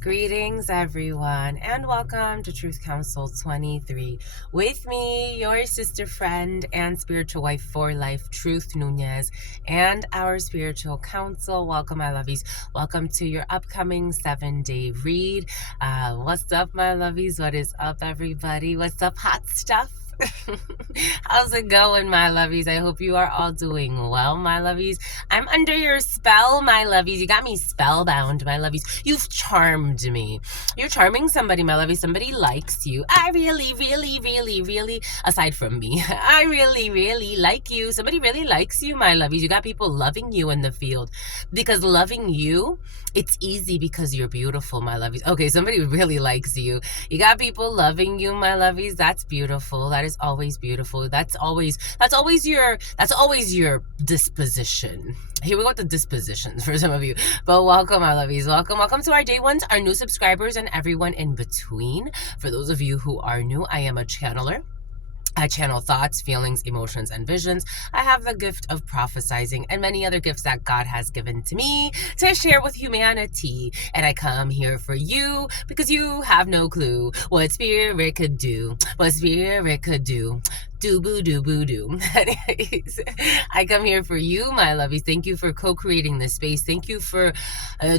Greetings, everyone, and welcome to Truth Council 23. With me, your sister friend and spiritual wife for life, Truth Nunez, and our spiritual counsel. Welcome, my lovies. Welcome to your upcoming 7-day read. What's up, my lovies? What is up, everybody? What's up, hot stuff? How's it going, my lovies? I hope you are all doing well, my lovies. I'm under your spell, my lovies. You got me spellbound, my lovies. You've charmed me. You're charming somebody, my lovies. Somebody likes you. I really, aside from me, I really like you. Somebody really likes you, my lovies. You got people loving you in the field. Because loving you, it's easy because you're beautiful, my lovies. Okay, somebody really likes you. You got people loving you, my lovies. That's beautiful. That is always beautiful. That's always your disposition. Here we go with the dispositions for some of you. But welcome, my lovies. Welcome to our day ones, our new subscribers, and everyone in between. For those of you who are new, I am a channeler. I channel thoughts, feelings, emotions, and visions. I have the gift of prophesizing and many other gifts that God has given to me to share with humanity. And I come here for you because you have no clue what spirit could do. What spirit could do. Do-boo-do-boo-do. Anyways, I come here for you, my lovies. Thank you for co-creating this space. Thank you for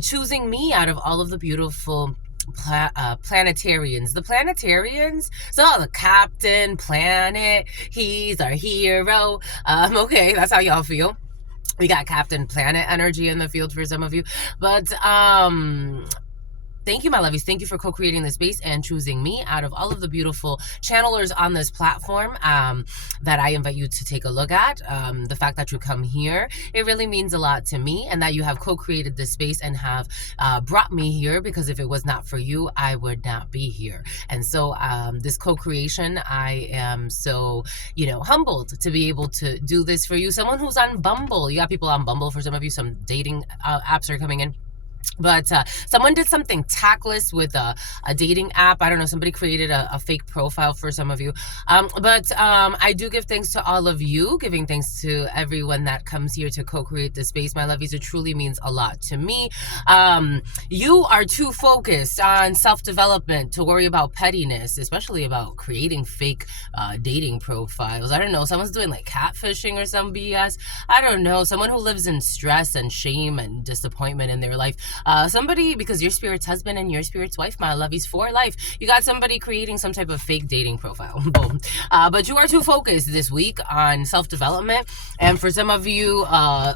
choosing me out of all of the beautiful planetarians. The planetarians, so the captain planet, he's our hero. Okay, that's how y'all feel. We got Captain Planet energy in the field for some of you, but thank you, my lovies. Thank you for co-creating this space and choosing me out of all of the beautiful channelers on this platform that I invite you to take a look at. The fact that you come here, it really means a lot to me, and that you have co-created this space and have brought me here, because if it was not for you, I would not be here. And so this co-creation, I am so, humbled to be able to do this for you. Someone who's on Bumble. You got people on Bumble for some of you. Some dating apps are coming in. But someone did something tactless with a dating app. I don't know. Somebody created a fake profile for some of you. But I do give thanks to all of you, giving thanks to everyone that comes here to co-create the space. My lovies, it truly means a lot to me. You are too focused on self-development to worry about pettiness, especially about creating fake dating profiles. I don't know. Someone's doing like catfishing or some BS. I don't know. Someone who lives in stress and shame and disappointment in their life. Somebody, because your spirit's husband and your spirit's wife, my lovies, for life, you got somebody creating some type of fake dating profile. Boom. But you are too focused this week on self-development, and for some of you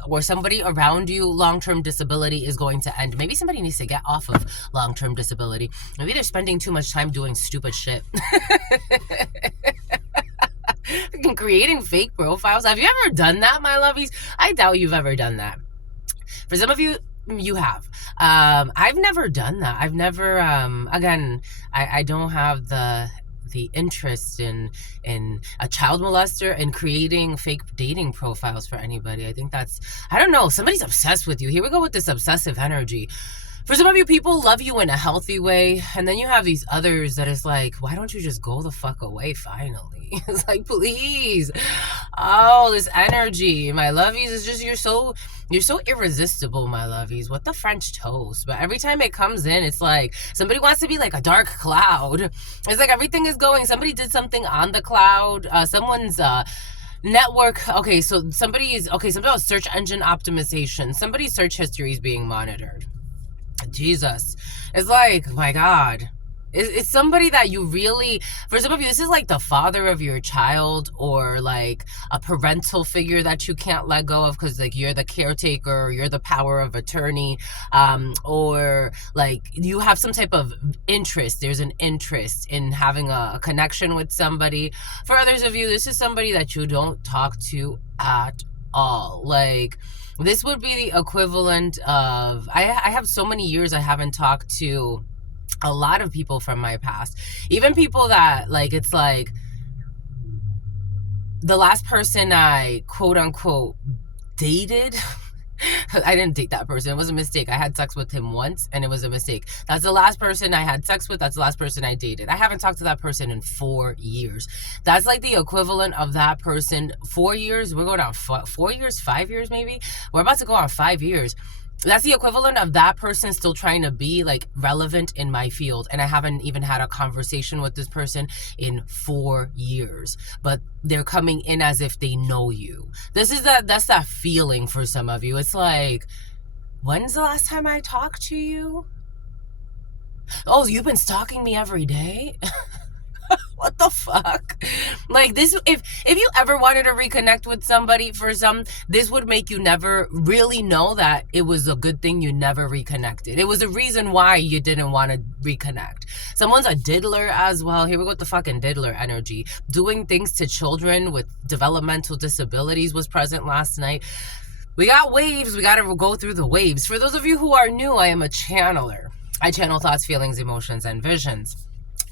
or somebody around you, long-term disability is going to end. Maybe somebody needs to get off of long-term disability. Maybe they're spending too much time doing stupid shit. Creating fake profiles. Have you ever done that, my lovies? I doubt you've ever done that. For some of you, you have. I've never done that. I've never, again, I don't have the interest in a child molester and creating fake dating profiles for anybody. I think that's, I don't know, somebody's obsessed with you. Here we go with this obsessive energy. For some of you, people love you in a healthy way, and then you have these others that is like, why don't you just go the fuck away finally? It's like, please. Oh, this energy, my lovies, is just, you're so irresistible, my lovies. What the French toast? But every time it comes in, it's like somebody wants to be like a dark cloud. It's like everything is going, somebody did something on the cloud, someone's network. Okay, so somebody about search engine optimization. Somebody's search history is being monitored. Jesus. It's like, my God. It's somebody that you really, for some of you, this is like the father of your child, or like a parental figure that you can't let go of because like you're the caretaker, or you're the power of attorney, or like you have some type of interest. There's an interest in having a connection with somebody. For others of you, this is somebody that you don't talk to at all. Like, this would be the equivalent of, I have so many years I haven't talked to a lot of people from my past. Even people that, like, it's like, the last person I quote unquote dated, I didn't date that person. It was a mistake. I had sex with him once and it was a mistake. That's the last person I had sex with. That's the last person I dated. I haven't talked to that person in 4 years. That's like the equivalent of that person. 4 years. We're going on 4 years, 5 years maybe. We're about to go on 5 years. That's the equivalent of that person still trying to be like relevant in my field, and I haven't even had a conversation with this person in 4 years, but they're coming in as if they know you. That's that feeling for some of you. It's like, when's the last time I talked to you? Oh, you've been stalking me every day? What the fuck? Like this, if you ever wanted to reconnect with somebody for this would make you never really know that it was a good thing you never reconnected. It was a reason why you didn't want to reconnect. Someone's a diddler as well. Here we go with the fucking diddler energy. Doing things to children with developmental disabilities was present last night. We got waves. We got to go through the waves. For those of you who are new, I am a channeler. I channel thoughts, feelings, emotions, and visions.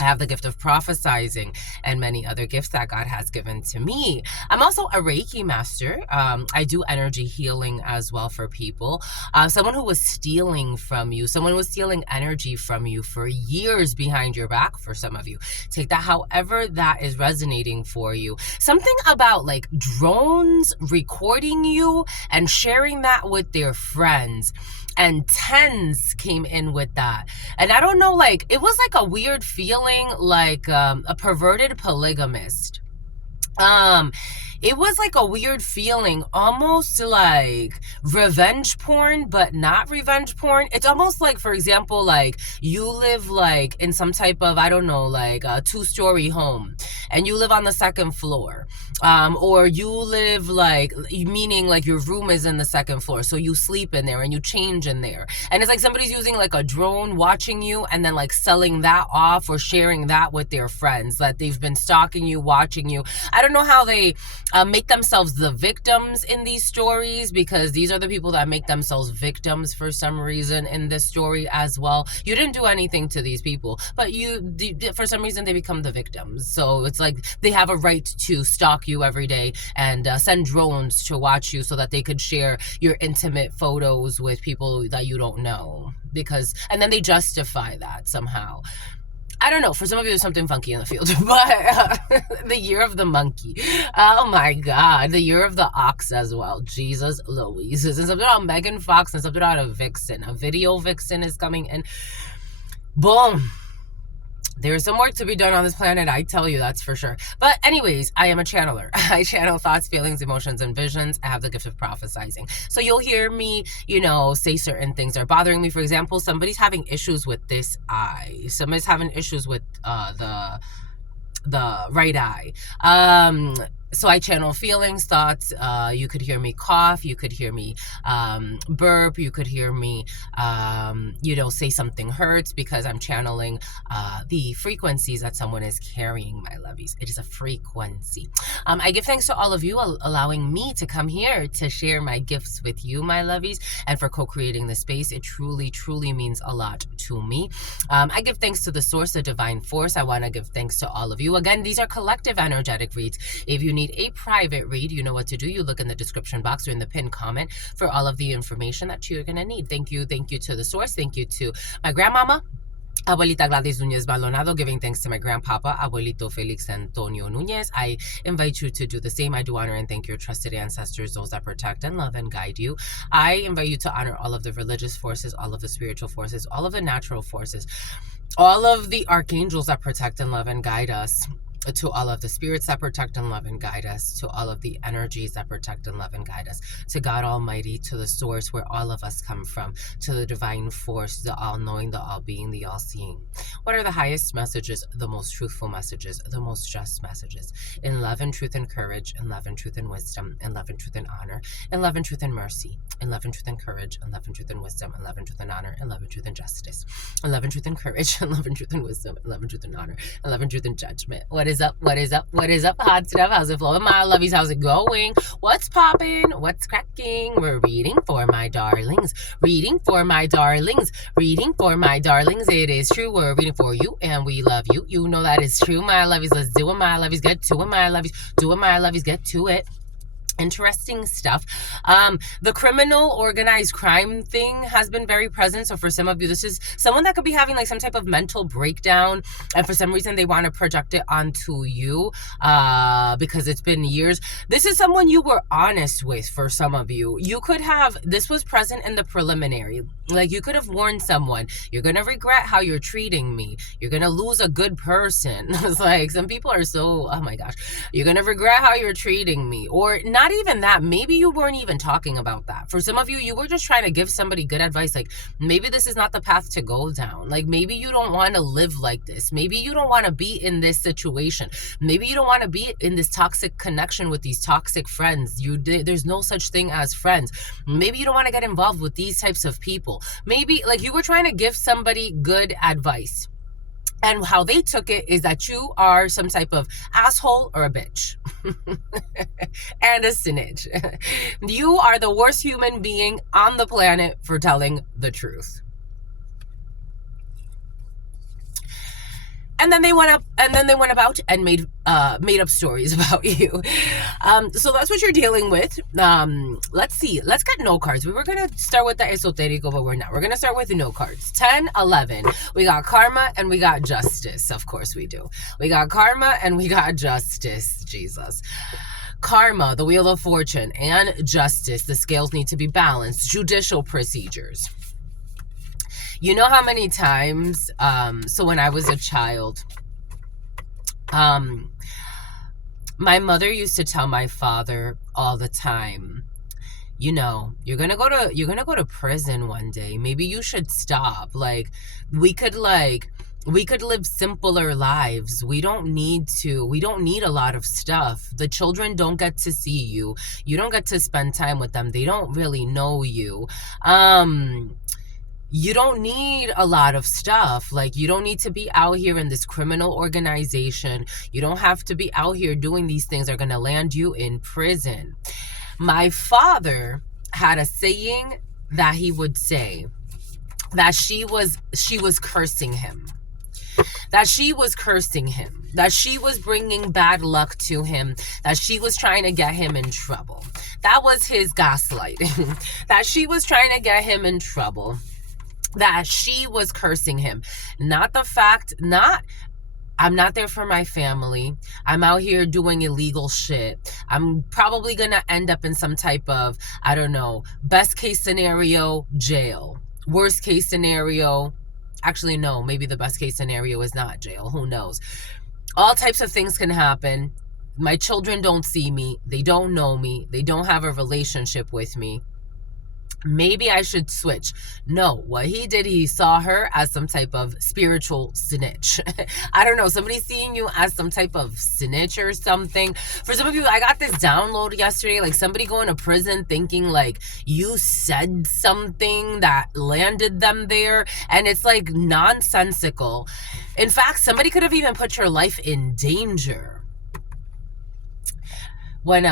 I have the gift of prophesizing and many other gifts that God has given to me. I'm also a Reiki master. I do energy healing as well for people. Someone who was stealing from you, someone was stealing energy from you for years behind your back for some of you. Take that however that is resonating for you. Something about like drones recording you and sharing that with their friends. And tens came in with that. And I don't know, like, it was like a weird feeling like a perverted polygamist. It was like a weird feeling, almost like revenge porn, but not revenge porn. It's almost like, for example, like you live like in some type of, I don't know, like a 2-story home and you live on the 2nd floor. Or you live like, meaning like your room is in the 2nd floor. So you sleep in there and you change in there. And it's like somebody's using like a drone watching you and then like selling that off or sharing that with their friends, that they've been stalking you, watching you. I don't know how they make themselves the victims in these stories, because these are the people that make themselves victims for some reason in this story as well. You didn't do anything to these people, but for some reason they become the victims. So it's like they have a right to stalk you every day and send drones to watch you so that they could share your intimate photos with people that you don't know, and then they justify that somehow. I don't know. For some of you, there's something funky in the field, but the year of the monkey. Oh my God. The year of the ox as well. Jesus Louise. And something about Megan Fox and something about a vixen. A video vixen is coming in. Boom. There's some work to be done on this planet, I tell you, that's for sure. But anyways, I am a channeler. I channel thoughts, feelings, emotions, and visions. I have the gift of prophesizing. So you'll hear me, say certain things are bothering me. For example, somebody's having issues with this eye. Somebody's having issues with the right eye. So I channel feelings, thoughts. You could hear me cough. You could hear me burp. You could hear me, say something hurts, because I'm channeling the frequencies that someone is carrying, my lovies. It is a frequency. I give thanks to all of you allowing me to come here to share my gifts with you, my lovies, and for co-creating the space. It truly, truly means a lot to me. I give thanks to the source, the divine force. I want to give thanks to all of you. Again, these are collective energetic reads. If you need a private read, you know what to do. You look in the description box or in the pinned comment for all of the information that you're going to need. Thank you to the source. Thank you to my grandmama, Abuelita Gladys Nunez Baldonado, giving thanks to my grandpapa, Abuelito Felix Antonio Nunez. I invite you to do the same. I do honor and thank your trusted ancestors, those that protect and love and guide you. I invite you to honor all of the religious forces, all of the spiritual forces, all of the natural forces, all of the archangels that protect and love and guide us, to all of the spirits that protect and love and guide us, to all of the energies that protect and love and guide us, to God Almighty, to the source where all of us come from, to the divine force, the all-knowing, the all-being, the all-seeing. What are the highest messages, the most truthful messages, the most just messages? In love and truth and courage, in love and truth and wisdom, in love and truth and honor, in love and truth and mercy, in love and truth and courage, in love and truth and wisdom, in love and truth and honor, in love and truth and justice, in love and truth and courage, in love and truth and wisdom, in love and truth and honor, in love and truth and judgment. What is up? What is up? What is up? Hot stuff. How's it flowing, my lovies? How's it going? What's popping? What's cracking? We're reading for my darlings. Reading for my darlings. Reading for my darlings. It is true. We're reading for you and we love you. You know that is true, my lovies. Let's do it, my lovies. Get to it, my lovies. Do it, my lovies. Get to it. Interesting stuff. The criminal organized crime thing has been very present. So for some of you, this is someone that could be having like some type of mental breakdown, and for some reason they want to project it onto you because it's been years. This is someone you were honest with. For some of you, you could have, this was present in the preliminary. Like you could have warned someone, you're gonna regret how you're treating me, you're gonna lose a good person. It's like some people are so, oh my gosh, you're gonna regret how you're treating me. Or not even that, maybe you weren't even talking about that. For some of you, you were just trying to give somebody good advice, like maybe this is not the path to go down, like maybe you don't want to live like this, maybe you don't want to be in this situation, maybe you don't want to be in this toxic connection with these toxic friends. There's no such thing as friends. Maybe you don't want to get involved with these types of people. Maybe like you were trying to give somebody good advice, and how they took it is that you are some type of asshole or a bitch and a snitch. You are the worst human being on the planet for telling the truth. And then they went about and made up stories about you. So that's what you're dealing with. Let's see. Let's get no cards. We were going to start with the esoterico, but we're not. We're going to start with no cards. 10, 11. We got karma and we got justice. Of course we do. We got karma and we got justice. Jesus. Karma, the wheel of fortune, and justice. The scales need to be balanced. Judicial procedures. You know how many times, so when I was a child, my mother used to tell my father all the time, you know, you're gonna go to prison one day. Maybe you should stop. Like, we could live simpler lives. We don't need a lot of stuff. The children don't get to see you. You don't get to spend time with them. They don't really know you. You don't need a lot of stuff. Like, you don't need to be out here in this criminal organization. You don't have to be out here doing these things that are going to land you in prison. My father had a saying that he would say, that she was cursing him. That she was cursing him. That she was bringing bad luck to him. That she was trying to get him in trouble. That was his gaslighting. That she was trying to get him in trouble. That she was cursing him. Not the fact, I'm not there for my family. I'm out here doing illegal shit. I'm probably going to end up in some type of, I don't know, best case scenario, jail. Worst case scenario, actually, no, maybe the best case scenario is not jail. Who knows? All types of things can happen. My children don't see me. They don't know me. They don't have a relationship with me. Maybe I should switch. No, what he did, he saw her as some type of spiritual snitch. I don't know, somebody seeing you as some type of snitch or something. For some of you, I got this download yesterday, like somebody going to prison thinking like you said something that landed them there, and it's like nonsensical. In fact, somebody could have even put your life in danger. When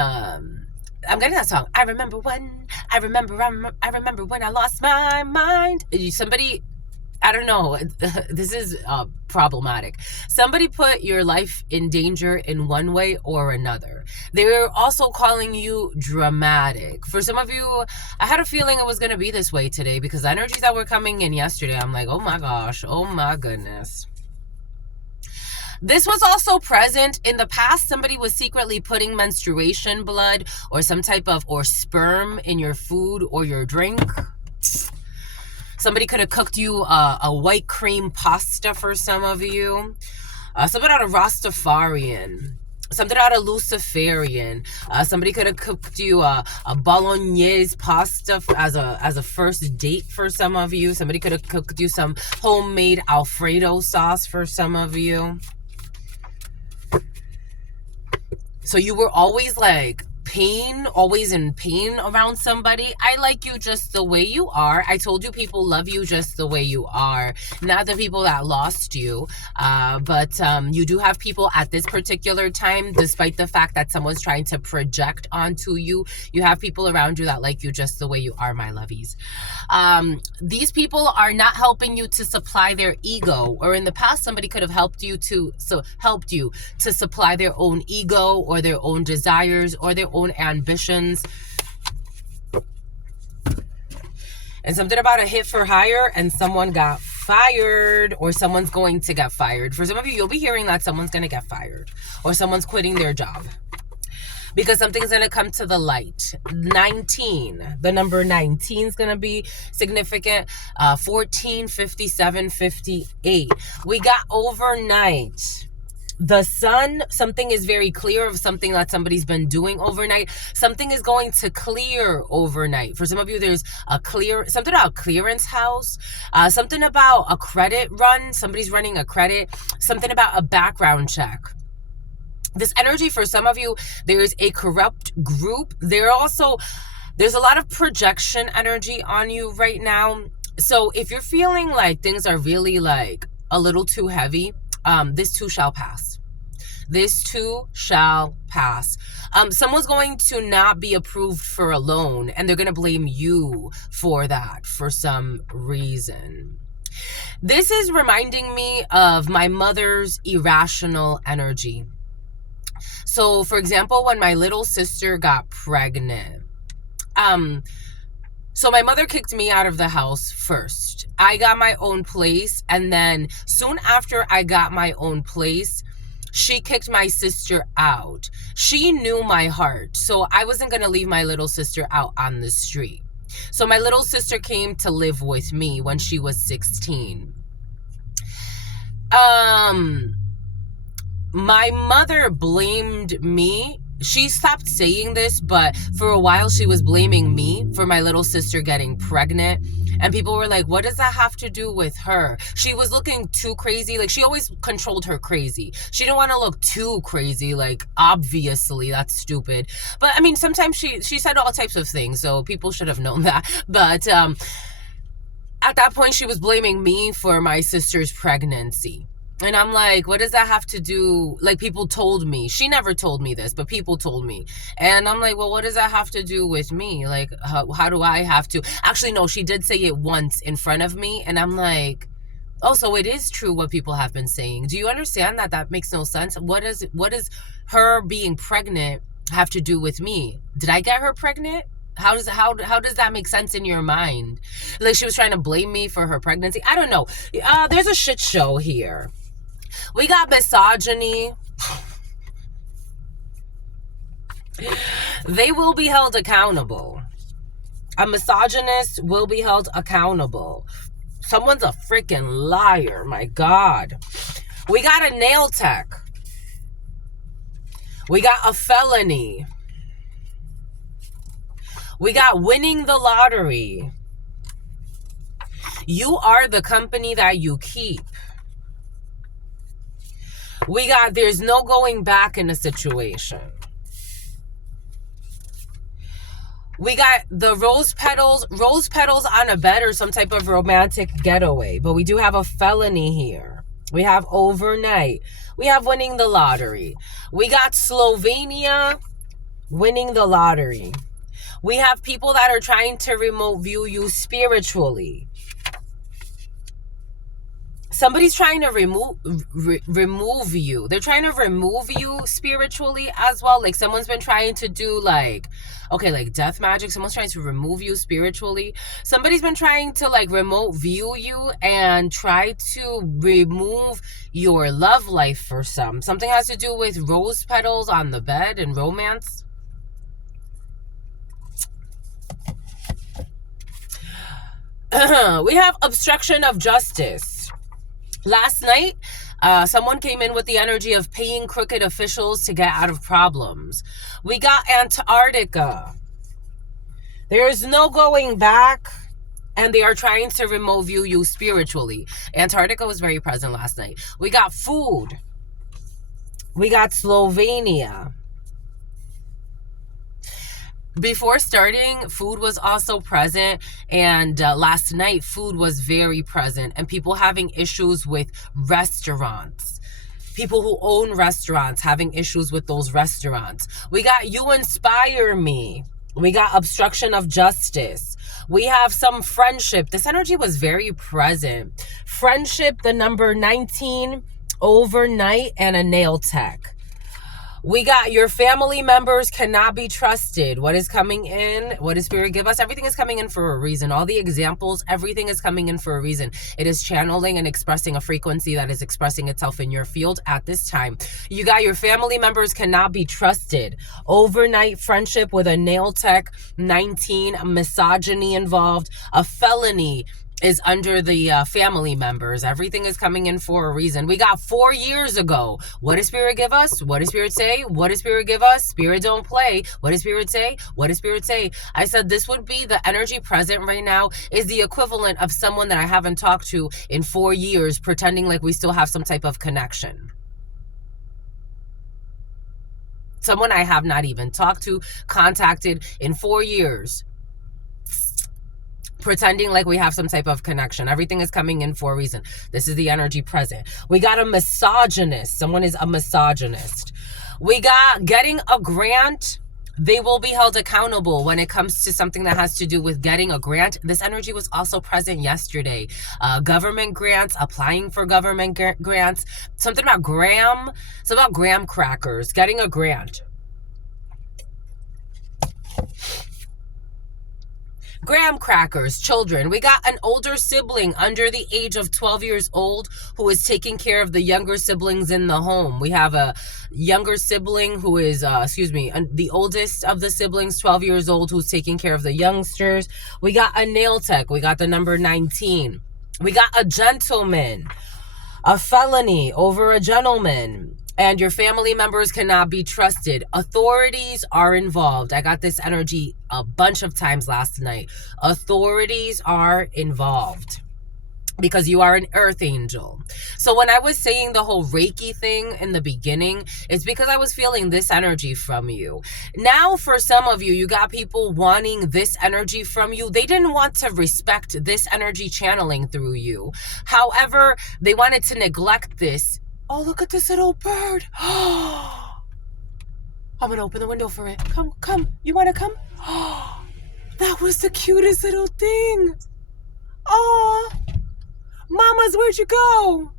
I'm getting that song. I remember when I lost my mind. Somebody, I don't know. This is problematic. Somebody put your life in danger in one way or another. They're also calling you dramatic. For some of you, I had a feeling it was going to be this way today because the energies that were coming in yesterday, I'm like, oh my gosh, oh my goodness. This was also present in the past. Somebody was secretly putting menstruation blood or some type of, or sperm in your food or your drink. Somebody could have cooked you a white cream pasta for some of you. Something out of Rastafarian. Something out of Luciferian. Somebody could have cooked you a bolognese pasta as a first date for some of you. Somebody could have cooked you some homemade Alfredo sauce for some of you. So you were always like always in pain around somebody. I like you just the way you are. I told you people love you just the way you are. Not the people that lost you. But you do have people at this particular time, despite the fact that someone's trying to project onto you. You have people around you that like you just the way you are, my lovies. These people are not helping you to supply their ego. Or in the past, somebody could have helped you to supply their own ego or their own desires or their own own ambitions. And something about a hit for hire and someone got fired, or someone's going to get fired. For some of you, you'll be hearing that someone's going to get fired or someone's quitting their job because something's going to come to the light. 19, the number 19 is going to be significant. 14, 57, 58. We got overnight. The sun, something is very clear of something that somebody's been doing overnight. Something is going to clear overnight. For some of you, there's something about a clearance house, something about a credit run. Somebody's running a credit, something about a background check. This energy, for some of you, there is a corrupt group. There's a lot of projection energy on you right now. So if you're feeling like things are really like a little too heavy, this too shall pass. This too shall pass. Someone's going to not be approved for a loan, and they're going to blame you for that for some reason. This is reminding me of my mother's irrational energy. So, for example, when my little sister got pregnant, so my mother kicked me out of the house first. I got my own place, and then soon after I got my own place, she kicked my sister out. She knew my heart, so I wasn't going to leave my little sister out on the street. So my little sister came to live with me when she was 16. My mother blamed me. She stopped saying this, but for a while she was blaming me for my little sister getting pregnant. And people were like, what does that have to do with her? She was looking too crazy. Like, she always controlled her crazy. She didn't want to look too crazy. Like, obviously, that's stupid. But, I mean, sometimes she said all types of things, so people should have known that. But at that point, she was blaming me for my sister's pregnancy. And I'm like, what does that have to do? Like, people told me. She never told me this, but people told me. And I'm like, well, what does that have to do with me? Like, how do I have to? Actually, no, she did say it once in front of me. And I'm like, oh, so it is true what people have been saying. Do you understand that? That makes no sense. What does her being pregnant have to do with me? Did I get her pregnant? How does that make sense in your mind? Like, she was trying to blame me for her pregnancy. I don't know. There's a shit show here. We got misogyny. They will be held accountable. A misogynist will be held accountable. Someone's a freaking liar. My God. We got a nail tech. We got a felony. We got winning the lottery. You are the company that you keep. We got there's no going back in a situation. We got the rose petals on a bed or some type of romantic getaway. But we do have a felony here. We have overnight. We have winning the lottery. We got Slovenia winning the lottery. We have people that are trying to remote view you spiritually. Somebody's trying to remove you. They're trying to remove you spiritually as well. Like, someone's been trying to do like death magic. Someone's trying to remove you spiritually. Somebody's been trying to like remote view you and try to remove your love life for some. Something has to do with rose petals on the bed and romance. We have obstruction of justice. Last night, someone came in with the energy of paying crooked officials to get out of problems. We got Antarctica. There is no going back, and they are trying to remove you spiritually. Antarctica was very present last night. We got food. We got Slovenia. Before starting, food was also present, and last night food was very present, and people having issues with restaurants. People who own restaurants having issues with those restaurants. We got you inspire me. We got obstruction of justice. We have some friendship. This energy was very present. Friendship, the number 19, overnight, and a nail tech. We got your family members cannot be trusted. What is coming in? What does Spirit give us? Everything is coming in for a reason. All the examples, everything is coming in for a reason. It is channeling and expressing a frequency that is expressing itself in your field at this time. You got your family members cannot be trusted. Overnight friendship with a nail tech, 19, misogyny involved, a felony is under the family members. Everything is coming in for a reason. We got 4 years ago. What does Spirit give us? What does Spirit say? What does Spirit give us? Spirit don't play. What does Spirit say? What does Spirit say? I said this would be the energy present right now is the equivalent of someone that I haven't talked to in 4 years, pretending like we still have some type of connection. Someone I have not even talked to, contacted in 4 years, pretending like we have some type of connection. Everything is coming in for a reason. This is the energy present. We got a misogynist. Someone is a misogynist. We got getting a grant. They will be held accountable when it comes to something that has to do with getting a grant. This energy was also present yesterday. Government grants, applying for government grants. Something about graham crackers, getting a grant. Graham crackers, children. We got an older sibling under the age of 12 years old who is taking care of the younger siblings in the home. We have a younger sibling who is, the oldest of the siblings, 12 years old, who's taking care of the youngsters. We got a nail tech. We got the number 19. We got a gentleman, a felony over a gentleman. And your family members cannot be trusted. Authorities are involved. I got this energy a bunch of times last night. Authorities are involved because you are an earth angel. So when I was saying the whole Reiki thing in the beginning, it's because I was feeling this energy from you. Now, for some of you, you got people wanting this energy from you. They didn't want to respect this energy channeling through you. However, they wanted to neglect this. Oh, look at this little bird. I'm going to open the window for it. Come. You want to come? That was the cutest little thing. Oh, Mamas, where'd you go?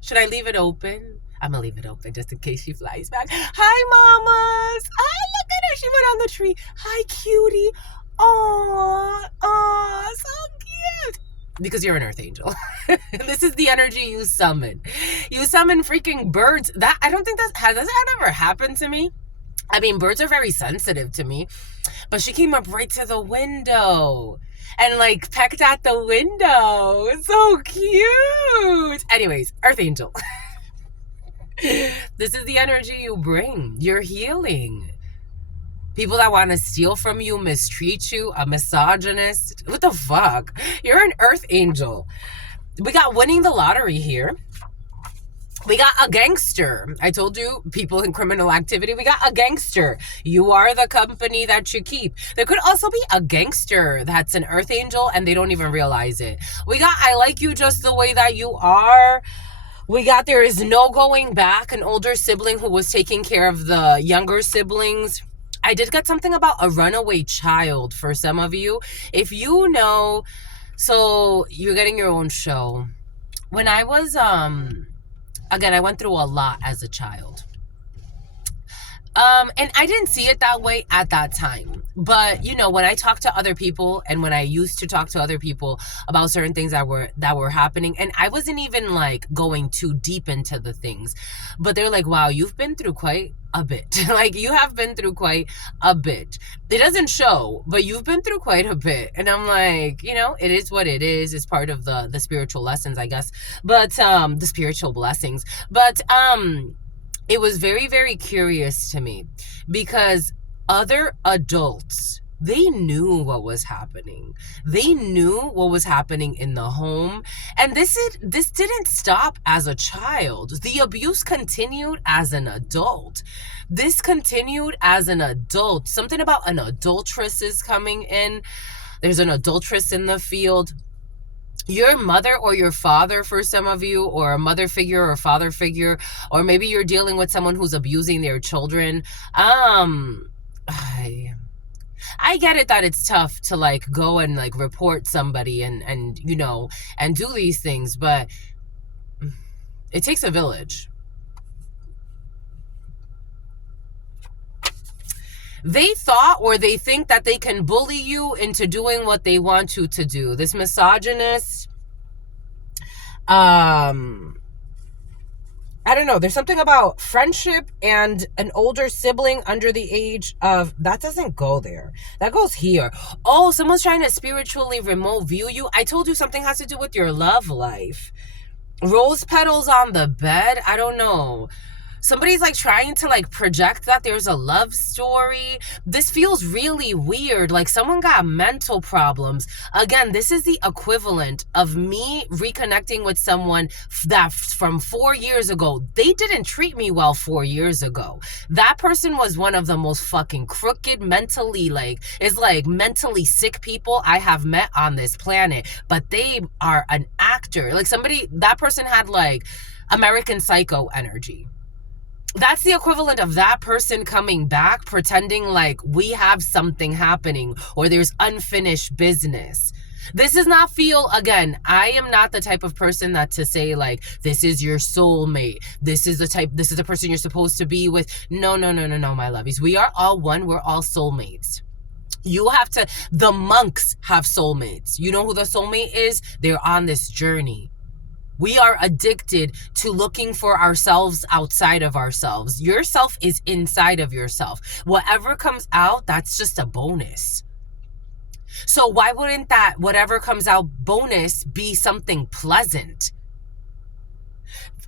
Should I leave it open? I'm going to leave it open just in case she flies back. Hi, Mamas. Oh, look at her. She went on the tree. Hi, cutie. Oh, so cute. Because you're an earth angel. This is the energy you summon. You summon freaking birds. I don't think has that ever happened to me? I mean, birds are very sensitive to me. But she came up right to the window and like pecked at the window. So cute. Anyways, earth angel. This is the energy you bring. You're healing. People that want to steal from you, mistreat you, a misogynist. What the fuck? You're an earth angel. We got winning the lottery here. We got a gangster. I told you, people in criminal activity. We got a gangster. You are the company that you keep. There could also be a gangster that's an earth angel and they don't even realize it. We got I like you just the way that you are. We got there is no going back. An older sibling who was taking care of the younger siblings. I did get something about a runaway child for some of you. If you know, so you're getting your own show. When I was, again, I went through a lot as a child. And I didn't see it that way at that time. But, you know, when I talk to other people and when I used to talk to other people about certain things that were happening, and I wasn't even like going too deep into the things, but they're like, wow, you've been through quite a bit. Like, you have been through quite a bit. It doesn't show, but you've been through quite a bit. And I'm like, you know, it is what it is. It's part of the spiritual lessons, I guess. But, the spiritual blessings. But, it was very, very curious to me because other adults, they knew what was happening. They knew what was happening in the home. And this didn't stop as a child. The abuse continued as an adult. This continued as an adult. Something about an adulteress is coming in. There's an adulteress in the field. Your mother or your father, for some of you, or a mother figure or father figure, or maybe you're dealing with someone who's abusing their children. I get it that it's tough to like go and like report somebody and you know, and do these things, but it takes a village. They thought or they think that they can bully you into doing what they want you to do. This misogynist, I don't know. There's something about friendship and an older sibling under the age of, that doesn't go there. That goes here. Oh, someone's trying to spiritually remote view you. I told you something has to do with your love life. Rose petals on the bed. I don't know. Somebody's like trying to like project that there's a love story. This feels really weird. Like someone got mental problems. Again, this is the equivalent of me reconnecting with someone that from 4 years ago. They didn't treat me well 4 years ago. That person was one of the most fucking crooked, mentally mentally sick people I have met on this planet. But they are an actor. Like that person had like American Psycho energy. That's the equivalent of that person coming back pretending like we have something happening or there's unfinished business. This does not feel, again, I am not the type of person that to say like, this is your soulmate. This is the person you're supposed to be with. No, my lovies. We are all one. We're all soulmates. The monks have soulmates. You know who the soulmate is? They're on this journey. We are addicted to looking for ourselves outside of ourselves. Yourself is inside of yourself. Whatever comes out, that's just a bonus. So why wouldn't that whatever comes out bonus be something pleasant?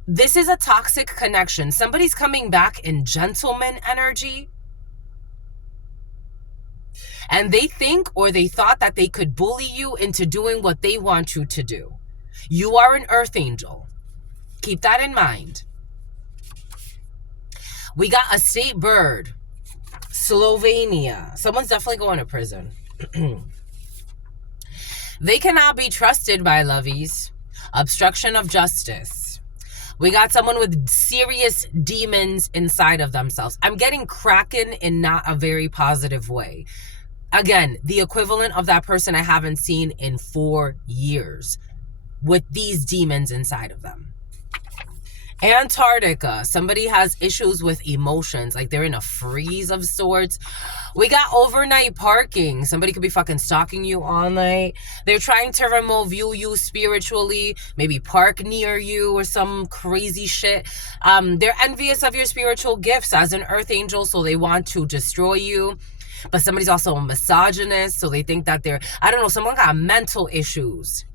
This is a toxic connection. Somebody's coming back in gentleman energy. And they think or they thought that they could bully you into doing what they want you to do. You are an earth angel. Keep that in mind. We got a state bird. Slovenia. Someone's definitely going to prison. They cannot be trusted by lovies. Obstruction of justice. We got someone with serious demons inside of themselves. I'm getting Kraken in not a very positive way. Again, the equivalent of that person I haven't seen in 4 years. With these demons inside of them. Antarctica. Somebody has issues with emotions. Like they're in a freeze of sorts. We got overnight parking. Somebody could be fucking stalking you all night. They're trying to remote view you spiritually. Maybe park near you or some crazy shit. They're envious of your spiritual gifts as an earth angel. So they want to destroy you. But somebody's also a misogynist. So they think that someone got mental issues.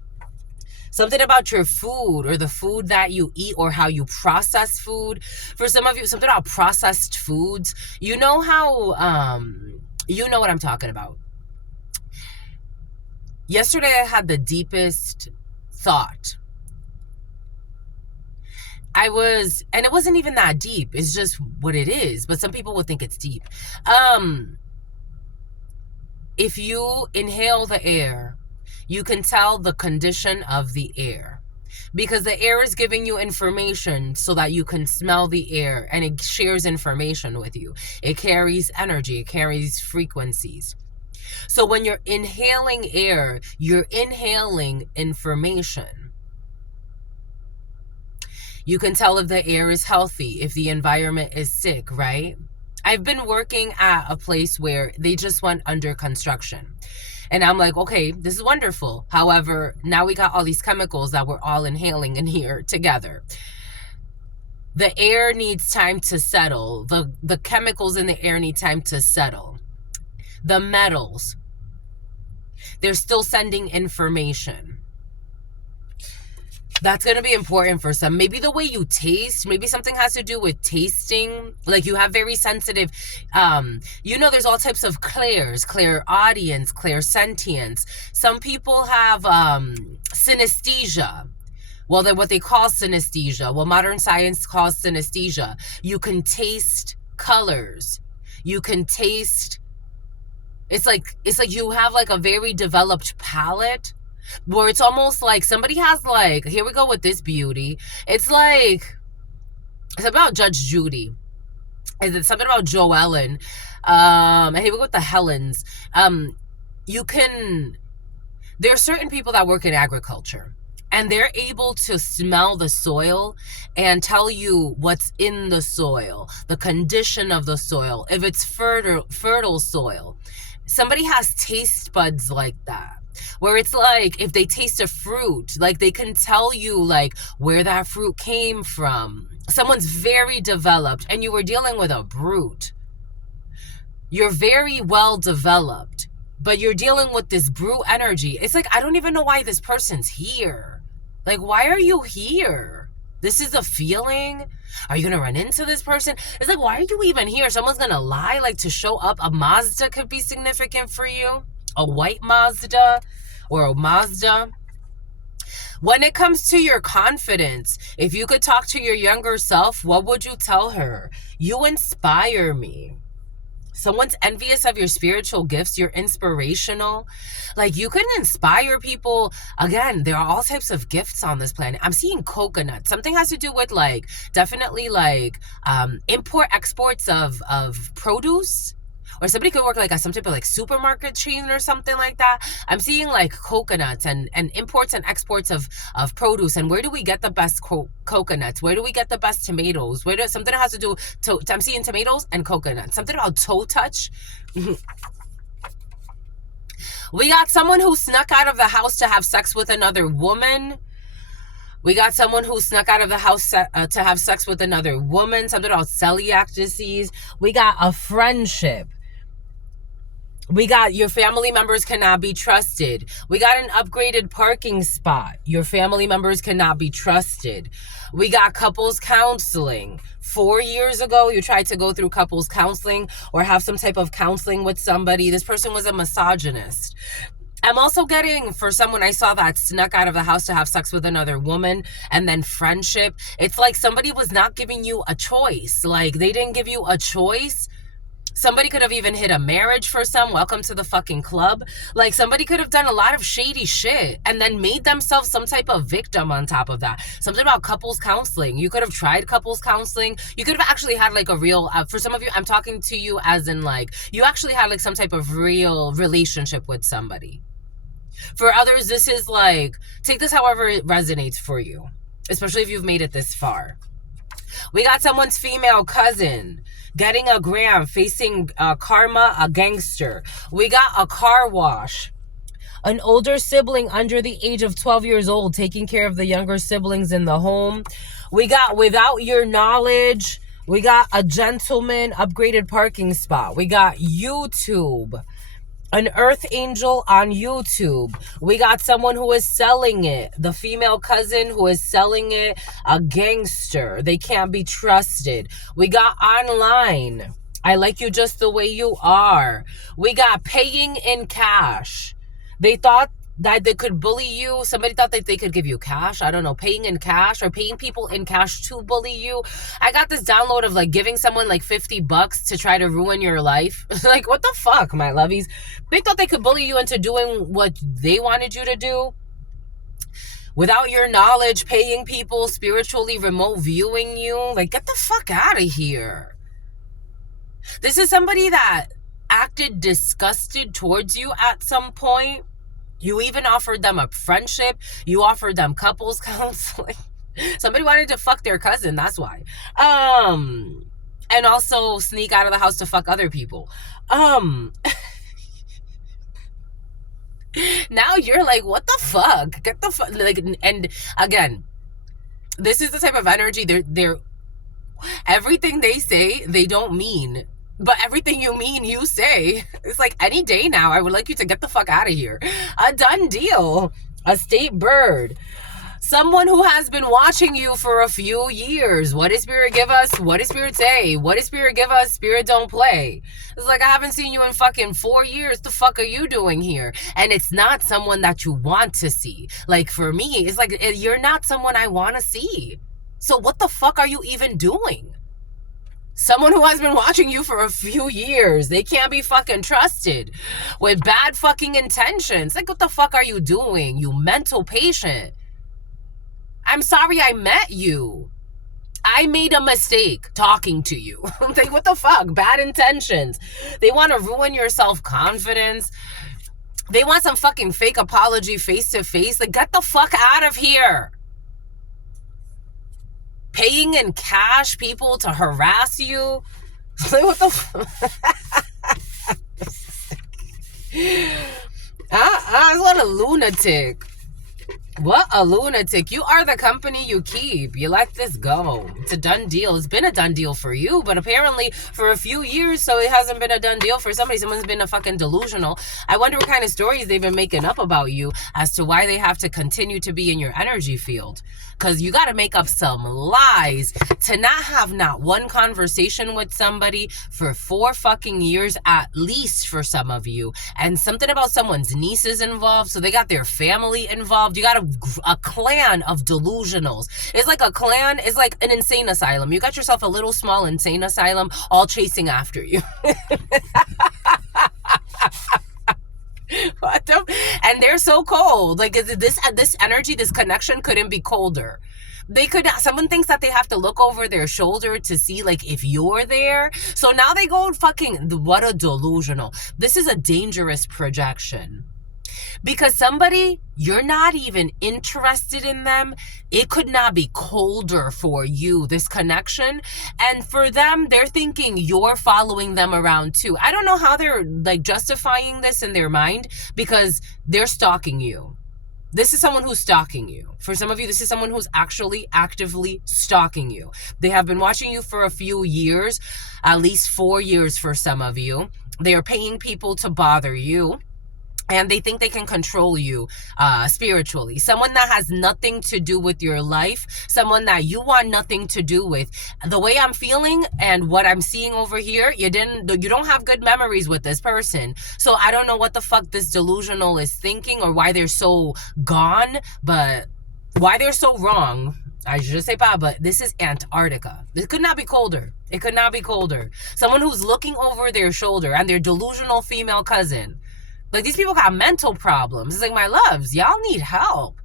Something about your food or the food that you eat or how you process food. For some of you, something about processed foods. You know how, you know what I'm talking about. Yesterday, I had the deepest thought. And it wasn't even that deep. It's just what it is. But some people would think it's deep. If you inhale the air, you can tell the condition of the air because the air is giving you information so that you can smell the air and it shares information with you. It carries energy, it carries frequencies. So when you're inhaling air, you're inhaling information. You can tell if the air is healthy, if the environment is sick, right? I've been working at a place where they just went under construction. And I'm like, okay, this is wonderful. However, now we got all these chemicals that we're all inhaling in here together. The air needs time to settle. The chemicals in the air need time to settle. The metals, they're still sending information. That's going to be important for some. Maybe the way you taste, maybe something has to do with tasting. Like you have very sensitive, there's all types of clairs, clairaudience, clairsentience. Some people have synesthesia. Well, they're what they call synesthesia. Well, modern science calls synesthesia. You can taste colors. You can taste, it's like you have like a very developed palate. Where it's almost like somebody has like, here we go with this beauty. It's about Judge Judy. It's something about Joellen. And here we go with the Helens. There are certain people that work in agriculture. and they're able to smell the soil and tell you what's in the soil, the condition of the soil, if it's fertile soil. Somebody has taste buds like that, where it's like if they taste a fruit, like they can tell you like where that fruit came from. Someone's very developed and you were dealing with a brute. You're very well developed, but you're dealing with this brute energy. It's like, I don't even know why this person's here. Like, why are you here? This is a feeling. Are you going to run into this person? It's like, why are you even here? Someone's going to lie, like to show up. A Mazda could be significant for you. A white Mazda or a Mazda. When it comes to your confidence, if you could talk to your younger self, what would you tell her? You inspire me. Someone's envious of your spiritual gifts. You're inspirational. Like, you can inspire people. Again, there are all types of gifts on this planet. I'm seeing coconut. Something has to do with like, definitely like import exports of produce. Or somebody could work like some type of like supermarket chain or something like that. I'm seeing like coconuts and imports and exports of produce. And where do we get the best coconuts? Where do we get the best tomatoes? Something that has to do to I'm seeing tomatoes and coconuts. Something about toe touch. We got someone who snuck out of the house to have sex with another woman. We got someone who snuck out of the house to have sex with another woman. Something about celiac disease. We got a friendship. We got your family members cannot be trusted. We got an upgraded parking spot. Your family members cannot be trusted. We got couples counseling. 4 years ago, you tried to go through couples counseling or have some type of counseling with somebody. This person was a misogynist. I'm also getting, for someone I saw that snuck out of the house to have sex with another woman, and then friendship. It's like somebody was not giving you a choice. Like, they didn't give you a choice. Somebody could have even hit a marriage for some. Welcome to the fucking club. Like, somebody could have done a lot of shady shit and then made themselves some type of victim on top of that. Something about couples counseling. You could have tried couples counseling. You could have actually had like a real, for some of you, I'm talking to you as in like, you actually had like some type of real relationship with somebody. For others, this is like, take this however it resonates for you, especially if you've made it this far. We got someone's female cousin getting a gram, facing karma, a gangster. We got a car wash. An older sibling under the age of 12 years old taking care of the younger siblings in the home. We got without your knowledge. We got a gentleman, upgraded parking spot. We got YouTube. An earth angel on YouTube. We got someone who is selling it. The female cousin who is selling it. A gangster. They can't be trusted. We got online. I like you just the way you are. We got paying in cash. They thought that they could bully you. Somebody thought that they could give you cash. I don't know, paying in cash or paying people in cash to bully you. I got this download of like giving someone like $50 to try to ruin your life. Like, what the fuck, my lovies? They thought they could bully you into doing what they wanted you to do. Without your knowledge, paying people, spiritually remote viewing you. Like, get the fuck out of here. This is somebody that acted disgusted towards you at some point. You even offered them a friendship. You offered them couples counseling. Somebody wanted to fuck their cousin, that's why. And also sneak out of the house to fuck other people. Now you're like, what the fuck? Get the fuck, like, and again, this is the type of energy they're everything they say, they don't mean. But everything you mean, you say. It's like, any day now, I would like you to get the fuck out of here. A done deal. A state bird. Someone who has been watching you for a few years. What does Spirit give us? What does Spirit say? What does Spirit give us? Spirit don't play. It's like, I haven't seen you in fucking 4 years. The fuck are you doing here? And it's not someone that you want to see. Like, for me, it's like, you're not someone I want to see. So what the fuck are you even doing? Someone who has been watching you for a few years. They can't be fucking trusted with bad fucking intentions. Like, what the fuck are you doing, you mental patient? I'm sorry I met you. I made a mistake talking to you. Like, what the fuck? Bad intentions. They want to ruin your self-confidence. They want some fucking fake apology face to face. Like, get the fuck out of here. Paying in cash people to harass you. Like, what the what a lunatic. What a lunatic. You are the company you keep. You let this go. It's a done deal. It's been a done deal for you, but apparently for a few years, so it hasn't been a done deal for somebody. Someone's been a fucking delusional. I wonder what kind of stories they've been making up about you as to why they have to continue to be in your energy field. Because you got to make up some lies to not have not one conversation with somebody for 4 fucking years, at least for some of you. And something about someone's nieces involved, so they got their family involved. You got a clan of delusionals. It's like a clan. It's like an insane asylum. You got yourself a little small insane asylum all chasing after you. What the? And they're so cold. Like, this energy, this connection couldn't be colder. They could. Someone thinks that they have to look over their shoulder to see, like, if you're there. So now they go fucking, what a delusional. This is a dangerous projection. Because somebody, you're not even interested in them. It could not be colder for you, this connection. And for them, they're thinking you're following them around too. I don't know how they're like justifying this in their mind, because they're stalking you. This is someone who's stalking you. For some of you, this is someone who's actually actively stalking you. They have been watching you for a few years, at least 4 years for some of you. They are paying people to bother you. And they think they can control you spiritually. Someone that has nothing to do with your life. Someone that you want nothing to do with. The way I'm feeling and what I'm seeing over here, you don't have good memories with this person. So I don't know what the fuck this delusional is thinking, or why they're so gone, but why they're so wrong. I should say, but this is Antarctica. This could not be colder. It could not be colder. Someone who's looking over their shoulder and their delusional female cousin. Like, these people got mental problems. It's like, my loves, y'all need help.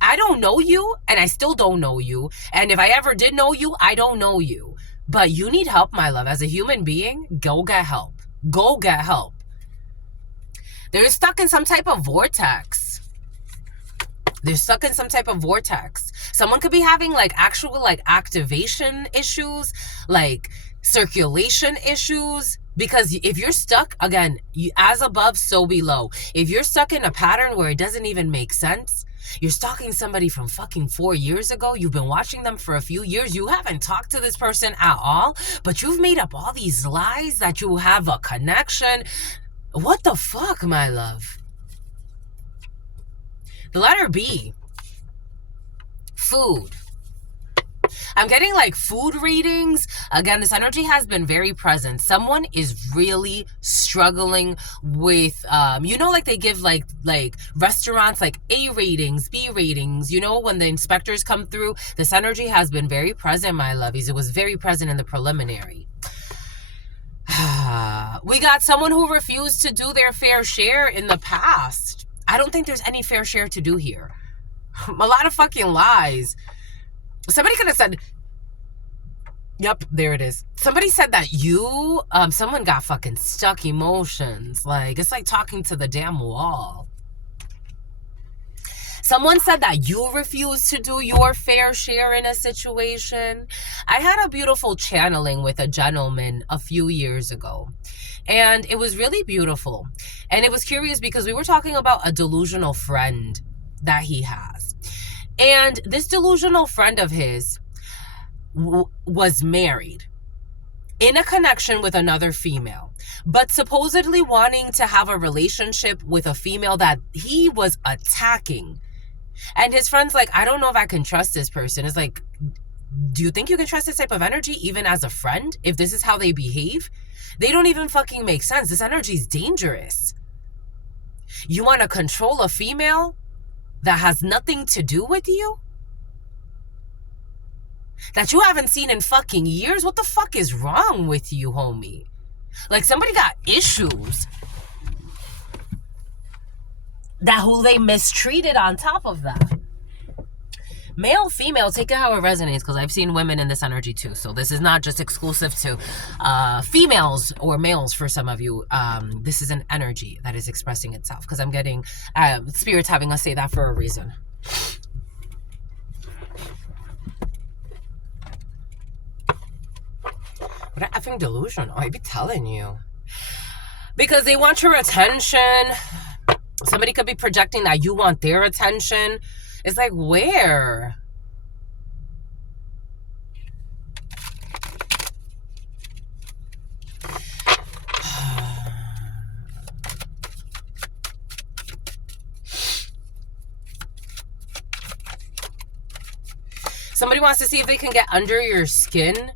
I don't know you, and I still don't know you. And if I ever did know you, I don't know you. But you need help, my love. As a human being, go get help. Go get help. They're stuck in some type of vortex. They're stuck in some type of vortex. Someone could be having, like, actual, like, activation issues, like circulation issues. Because if you're stuck, again, as above, so below. If you're stuck in a pattern where it doesn't even make sense, you're stalking somebody from fucking 4 years ago. You've been watching them for a few years. You haven't talked to this person at all, but you've made up all these lies that you have a connection. What the fuck, my love? The letter B. Food. I'm getting like food readings. Again, this energy has been very present. Someone is really struggling with, like they give like restaurants like A ratings, B ratings, when the inspectors come through. This energy has been very present, my lovies. It was very present in the preliminary. We got someone who refused to do their fair share in the past. I don't think there's any fair share to do here. A lot of fucking lies. Somebody could have said, yep, there it is. Somebody said that someone got fucking stuck emotions. Like, it's like talking to the damn wall. Someone said that you refused to do your fair share in a situation. I had a beautiful channeling with a gentleman a few years ago. And it was really beautiful. And it was curious because we were talking about a delusional friend that he has. And this delusional friend of his was married in a connection with another female, but supposedly wanting to have a relationship with a female that he was attacking. And his friend's like, I don't know if I can trust this person. It's like, do you think you can trust this type of energy even as a friend? If this is how they behave? They don't even fucking make sense. This energy is dangerous. You want to control a female that has nothing to do with you? That you haven't seen in fucking years? What the fuck is wrong with you, homie? Like, somebody got issues. Who they mistreated on top of that. Male, female, take it how it resonates, because I've seen women in this energy too. So this is not just exclusive to females or males for some of you. This is an energy that is expressing itself, because I'm getting spirits having us say that for a reason. What an effing delusion. I be telling you. Because they want your attention. Somebody could be projecting that you want their attention. It's like, where? Somebody wants to see if they can get under your skin.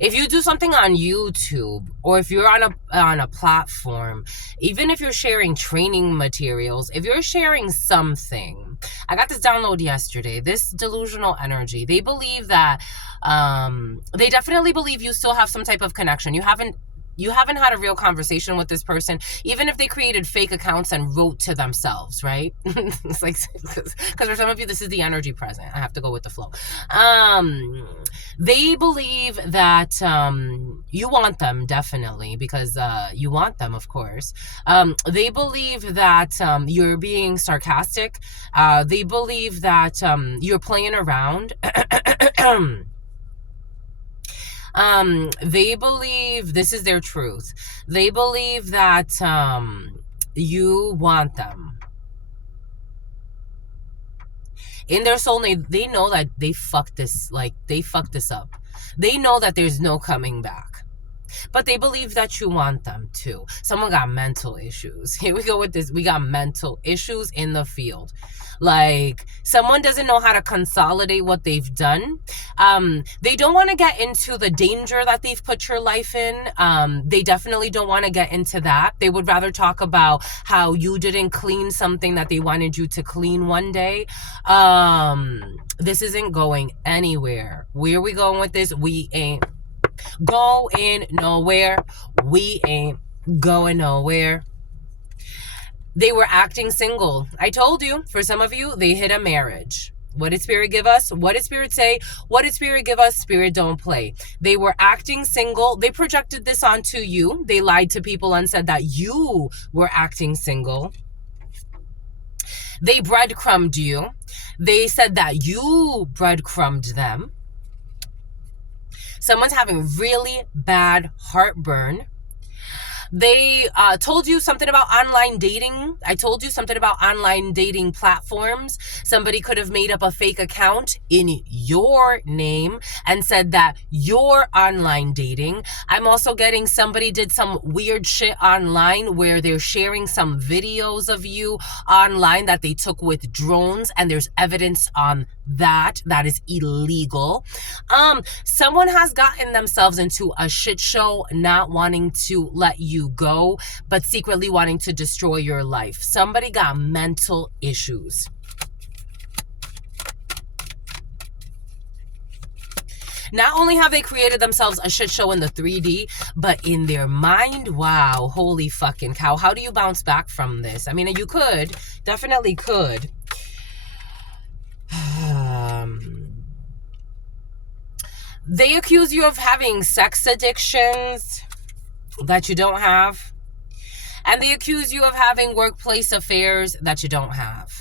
If you do something on YouTube, or if you're on a platform, even if you're sharing training materials, if you're sharing something, I got this download yesterday, this delusional energy, they believe that, they definitely believe you still have some type of connection. You haven't had a real conversation with this person, even if they created fake accounts and wrote to themselves, right? It's like, because for some of you, this is the energy present. I have to go with the flow. They believe that you want them, definitely, because you want them, of course. They believe that you're being sarcastic. They believe that you're playing around. They believe, this is their truth, they believe that you want them. In their soul, they know that they fucked this up. They know that there's no coming back. But they believe that you want them too. Someone got mental issues. Here we go with this. We got mental issues in the field. Like, someone doesn't know how to consolidate what they've done. They don't want to get into the danger that they've put your life in. They definitely don't want to get into that. They would rather talk about how you didn't clean something that they wanted you to clean one day. This isn't going anywhere. Where are we going with this? We ain't going nowhere. We ain't going nowhere. They were acting single. I told you, for some of you, they hit a marriage. What did Spirit give us? What did Spirit say? What did Spirit give us? Spirit don't play. They were acting single. They projected this onto you. They lied to people and said that you were acting single. They breadcrumbed you. They said that you breadcrumbed them. Someone's having really bad heartburn. They told you something about online dating. I told you something about online dating platforms. Somebody could have made up a fake account in your name and said that you're online dating. I'm also getting somebody did some weird shit online where they're sharing some videos of you online that they took with drones, and there's evidence on that. That is illegal. Someone has gotten themselves into a shit show, not wanting to let you go, but secretly wanting to destroy your life. Somebody got mental issues. Not only have they created themselves a shit show in the 3D, but in their mind, wow, holy fucking cow. How do you bounce back from this? I mean, you could, definitely could. They accuse you of having sex addictions that you don't have. And they accuse you of having workplace affairs that you don't have.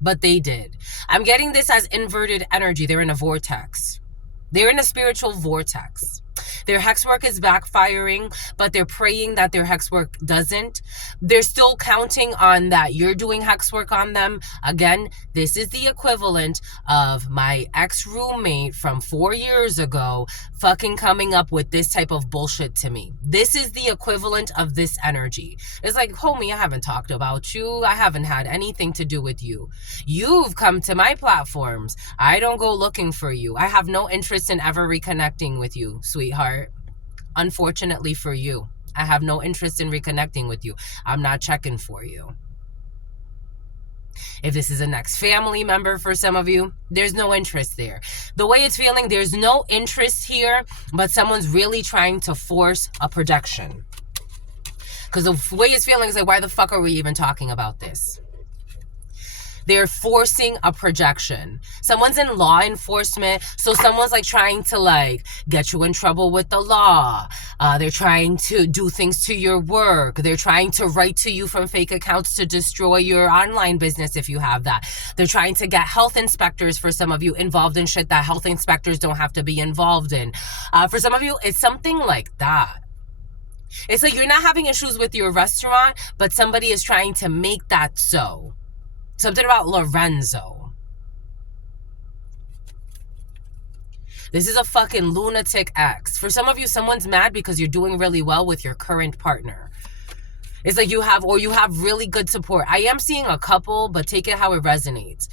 But they did. I'm getting this as inverted energy. They're in a vortex. They're in a spiritual vortex. Their hex work is backfiring, but they're praying that their hex work doesn't. They're still counting on that you're doing hex work on them. Again, this is the equivalent of my ex-roommate from 4 years ago fucking coming up with this type of bullshit to me. This is the equivalent of this energy. It's like, homie, I haven't talked about you. I haven't had anything to do with you. You've come to my platforms. I don't go looking for you. I have no interest in ever reconnecting with you, sweetheart. Unfortunately for you, I have no interest in reconnecting with you. I'm not checking for you. If this is a next family member for some of you, there's no interest there. The way it's feeling, there's no interest here, but someone's really trying to force a projection. Because the way it's feeling is like, why the fuck are we even talking about this? They're forcing a projection. Someone's in law enforcement, so someone's like trying to like get you in trouble with the law. They're trying to do things to your work. They're trying to write to you from fake accounts to destroy your online business if you have that. They're trying to get health inspectors, for some of you, involved in shit that health inspectors don't have to be involved in. For some of you, it's something like that. It's like you're not having issues with your restaurant, but somebody is trying to make that so. Something about Lorenzo. This is a fucking lunatic ex. For some of you, someone's mad because you're doing really well with your current partner. It's like you have really good support. I am seeing a couple, but take it how it resonates.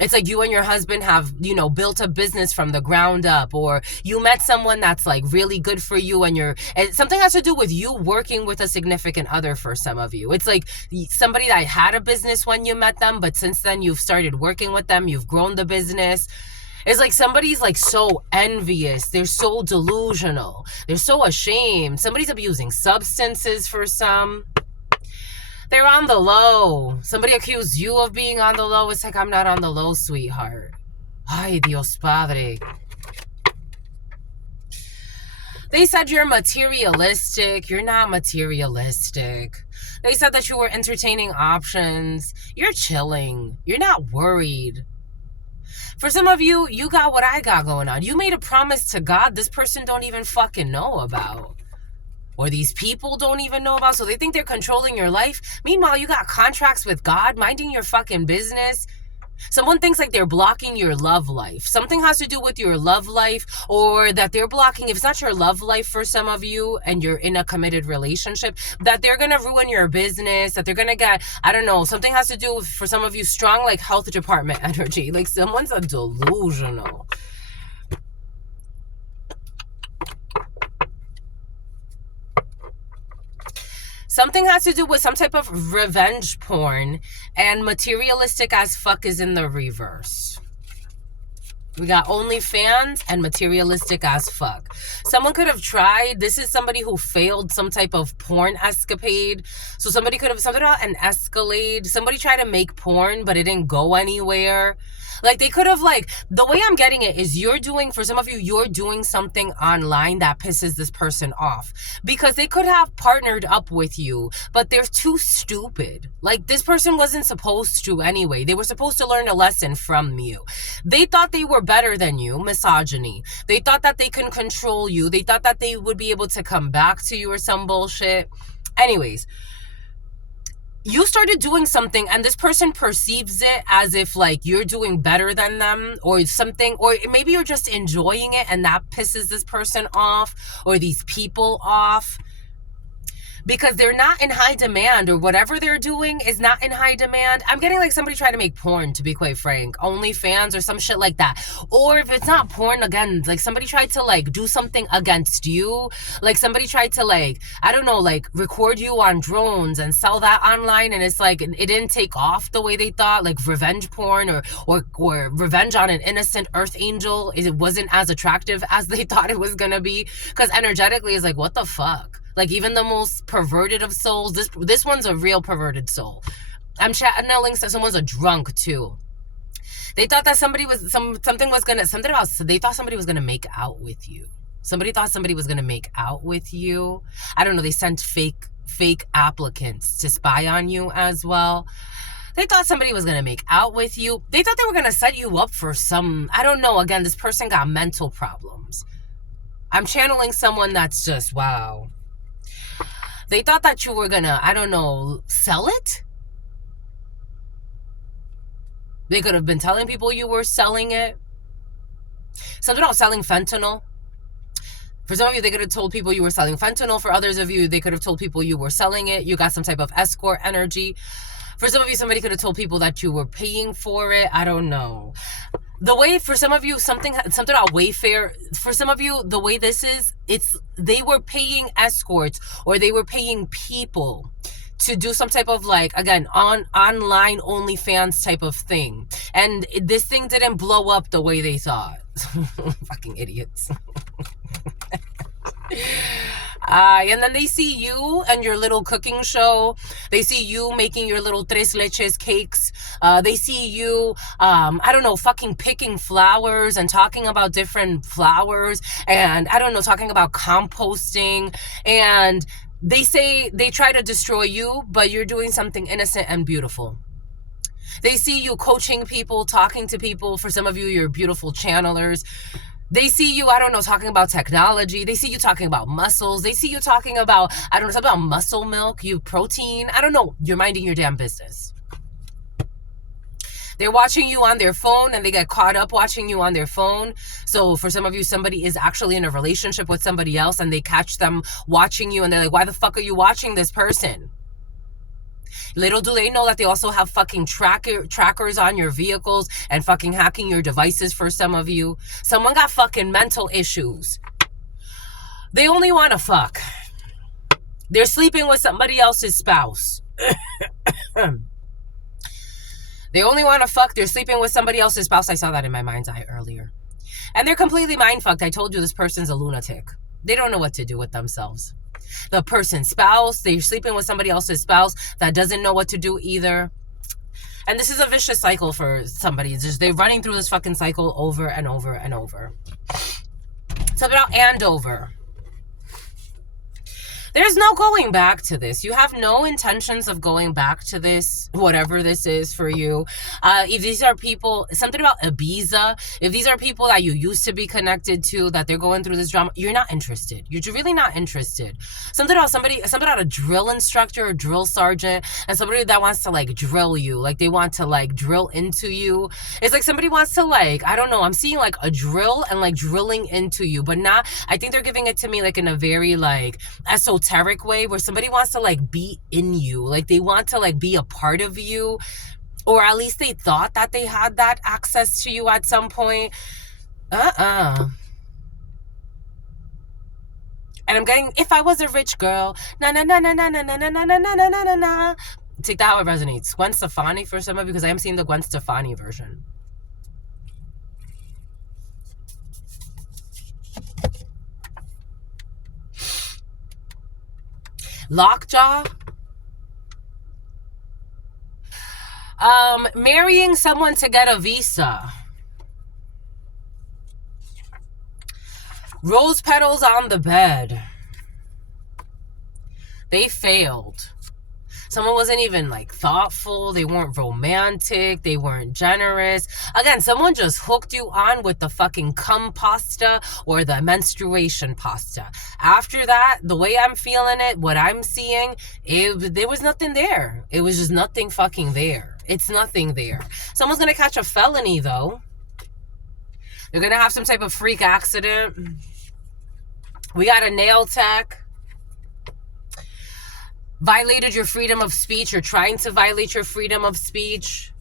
It's like you and your husband have, built a business from the ground up, or you met someone that's like really good for you, and something has to do with you working with a significant other for some of you. It's like somebody that had a business when you met them, but since then you've started working with them, you've grown the business. It's like somebody's like so envious. They're so delusional. They're so ashamed. Somebody's abusing substances for some. They're on the low. Somebody accused you of being on the low. It's like, I'm not on the low, sweetheart. Ay, Dios Padre. They said you're materialistic. You're not materialistic. They said that you were entertaining options. You're chilling. You're not worried. For some of you, you got what I got going on. You made a promise to God this person don't even fucking know about. Or these people don't even know about, so they think they're controlling your life. Meanwhile, you got contracts with God, minding your fucking business. Someone thinks like they're blocking your love life. Something has to do with your love life, or that they're blocking, if it's not your love life for some of you and you're in a committed relationship, that they're going to ruin your business, that they're going to get, I don't know, something has to do with, for some of you, strong like health department energy. Like someone's a delusional. Something has to do with some type of revenge porn, and materialistic as fuck is in the reverse. We got OnlyFans and materialistic as fuck. Someone could have tried. This is somebody who failed some type of porn escapade. So somebody could have, something about an escalade. Somebody tried to make porn, but it didn't go anywhere. Like they could have, like, the way I'm getting it is for some of you, you're doing something online that pisses this person off. Because they could have partnered up with you, but they're too stupid. Like this person wasn't supposed to anyway. They were supposed to learn a lesson from you. They thought they were better than you, misogyny. They thought that they can control you. They thought that they would be able to come back to you or some bullshit. Anyways, you started doing something and this person perceives it as if like you're doing better than them or something, or maybe you're just enjoying it and that pisses this person off or these people off. Because they're not in high demand, or whatever they're doing is not in high demand. I'm getting like somebody trying to make porn, to be quite frank. OnlyFans or some shit like that. Or if it's not porn, again, like somebody tried to like do something against you. Like somebody tried to like, I don't know, like record you on drones and sell that online, and it's like it didn't take off the way they thought. Like revenge porn or revenge on an innocent earth angel. It wasn't as attractive as they thought it was gonna be. Because energetically it's like, what the fuck? Like even the most perverted of souls, this one's a real perverted soul. I'm channeling someone's a drunk too. They thought that somebody was they thought somebody was gonna make out with you. Somebody thought somebody was gonna make out with you. I don't know. They sent fake applicants to spy on you as well. They thought somebody was gonna make out with you. They thought they were gonna set you up for some, I don't know. Again, this person got mental problems. I'm channeling someone that's just, wow. They thought that you were gonna, I don't know, sell it? They could have been telling people you were selling it. Something about selling fentanyl. For some of you, they could have told people you were selling fentanyl. For others of you, they could have told people you were selling it. You got some type of escort energy. For some of you, somebody could have told people that you were paying for it. I don't know. The way, for some of you, something about Wayfair, for some of you, the way this is, they were paying escorts or they were paying people to do some type of like, again, online OnlyFans type of thing. And this thing didn't blow up the way they thought. Fucking idiots. And then they see you and your little cooking show. They see you making your little tres leches cakes. They see you, I don't know, fucking picking flowers and talking about different flowers. And I don't know, talking about composting. And they say they try to destroy you, but you're doing something innocent and beautiful. They see you coaching people, talking to people. For some of you, you're beautiful channelers. They see you, I don't know, talking about technology. They see you talking about muscles. They see you talking about, I don't know, something about muscle milk, you protein. I don't know. You're minding your damn business. They're watching you on their phone and they get caught up watching you on their phone. So for some of you, somebody is actually in a relationship with somebody else and they catch them watching you and they're like, why the fuck are you watching this person? Little do they know that they also have fucking trackers on your vehicles and fucking hacking your devices for some of you. Someone got fucking mental issues. They only want to fuck. They're sleeping with somebody else's spouse. They only want to fuck. They're sleeping with somebody else's spouse. I saw that in my mind's eye earlier. And they're completely mind fucked. I told you this person's a lunatic. They don't know what to do with themselves. The person's spouse, they're sleeping with somebody else's spouse that doesn't know what to do either. And this is a vicious cycle for somebody. It's just they're running through this fucking cycle over and over and over. It's about Andover. There's no going back to this. You have no intentions of going back to this, whatever this is for you. If these are people, something about Ibiza, if these are people that you used to be connected to, that they're going through this drama, you're not interested. You're really not interested. Something about a drill instructor or drill sergeant and somebody that wants to like drill you. Like they want to like drill into you. It's like somebody wants to like, I don't know, I'm seeing like a drill and like drilling into you, but not, I think they're giving it to me like in a very like esoteric way where somebody wants to like be in you, like they want to like be a part of you, or at least they thought that they had that access to you at some point. And I'm getting, if I was a rich girl, na na na na na na na na na na na na na na. Take that how it resonates. Gwen Stefani for some of you, because I am seeing the Gwen Stefani version. Lockjaw. Marrying someone to get a visa. Rose petals on the bed. They failed. Someone wasn't even like thoughtful. They weren't romantic. They weren't generous. Again, someone just hooked you on with the fucking cum pasta or the menstruation pasta. After that, the way I'm feeling it, what I'm seeing, there was nothing there. It was just nothing fucking there. It's nothing there. Someone's going to catch a felony though. They're going to have some type of freak accident. We got a nail tech. Violated your freedom of speech. You're trying to violate your freedom of speech.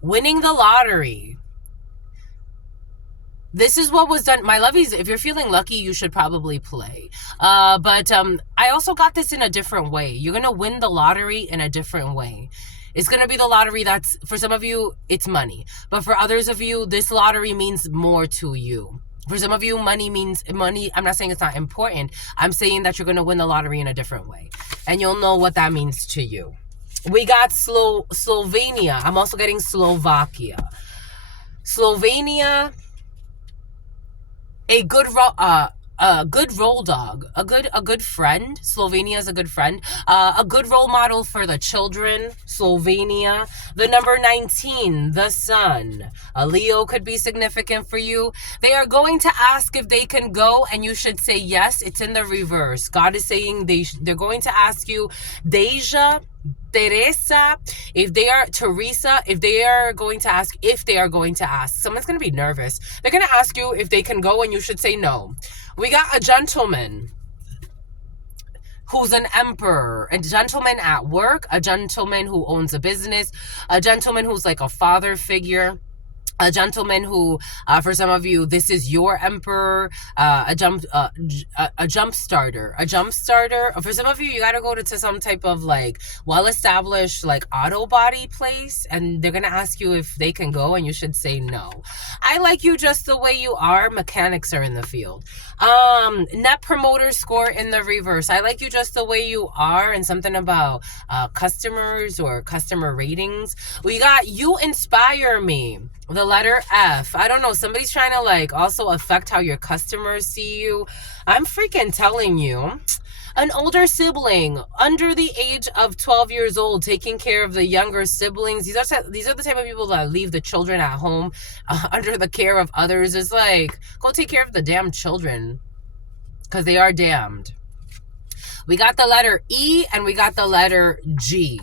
Winning the lottery. This is what was done. My lovies, if you're feeling lucky, you should probably play. But I also got this in a different way. You're going to win the lottery in a different way. It's going to be the lottery that's, for some of you, it's money. But for others of you, this lottery means more to you. For some of you, money means money. I'm not saying it's not important. I'm saying that you're going to win the lottery in a different way. And you'll know what that means to you. We got Slovenia. I'm also getting Slovakia. Slovenia, a good role dog, a good friend. Slovenia is a good friend, a good role model for the children. Slovenia. The number 19, the sun. A Leo could be significant for you. They are going to ask if they can go, and you should say yes. It's in the reverse. God is saying they're going to ask you, Deja, Teresa, if they are Teresa, if they are going to ask, someone's going to be nervous. They're going to ask you if they can go, and you should say no. We got a gentleman who's an emperor, a gentleman at work, a gentleman who owns a business, a gentleman who's like a father figure. a gentleman who, for some of you, this is your emperor, a jump starter. For some of you, you got to go to some type of like well-established like auto body place, and they're gonna ask you if they can go, and you should say no. I like you just the way you are. Mechanics are in the field. Net promoter score in the reverse. I like you just the way you are, and something about customers or customer ratings. We got you inspire me. The letter F. I don't know. Somebody's trying to like also affect how your customers see you. I'm freaking telling you. An older sibling under the age of 12 years old taking care of the younger siblings. These are the type of people that leave the children at home under the care of others. It's like, go take care of the damn children because they are damned. We got the letter E and we got the letter G.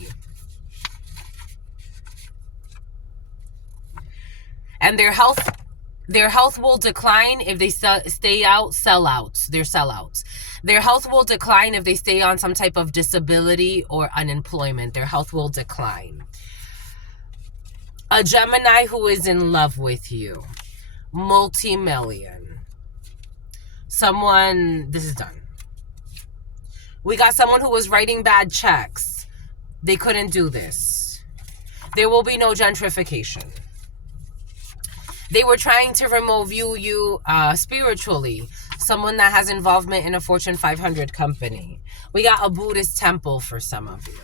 And their health will decline if they stay out, sellouts. They're sellouts. Their health will decline if they stay on some type of disability or unemployment. Their health will decline. A Gemini who is in love with you. Multi-million. Someone, this is done. We got someone who was writing bad checks. They couldn't do this. There will be no gentrification. They were trying to remove you spiritually. Someone that has involvement in a Fortune 500 company. We got a Buddhist temple for some of you.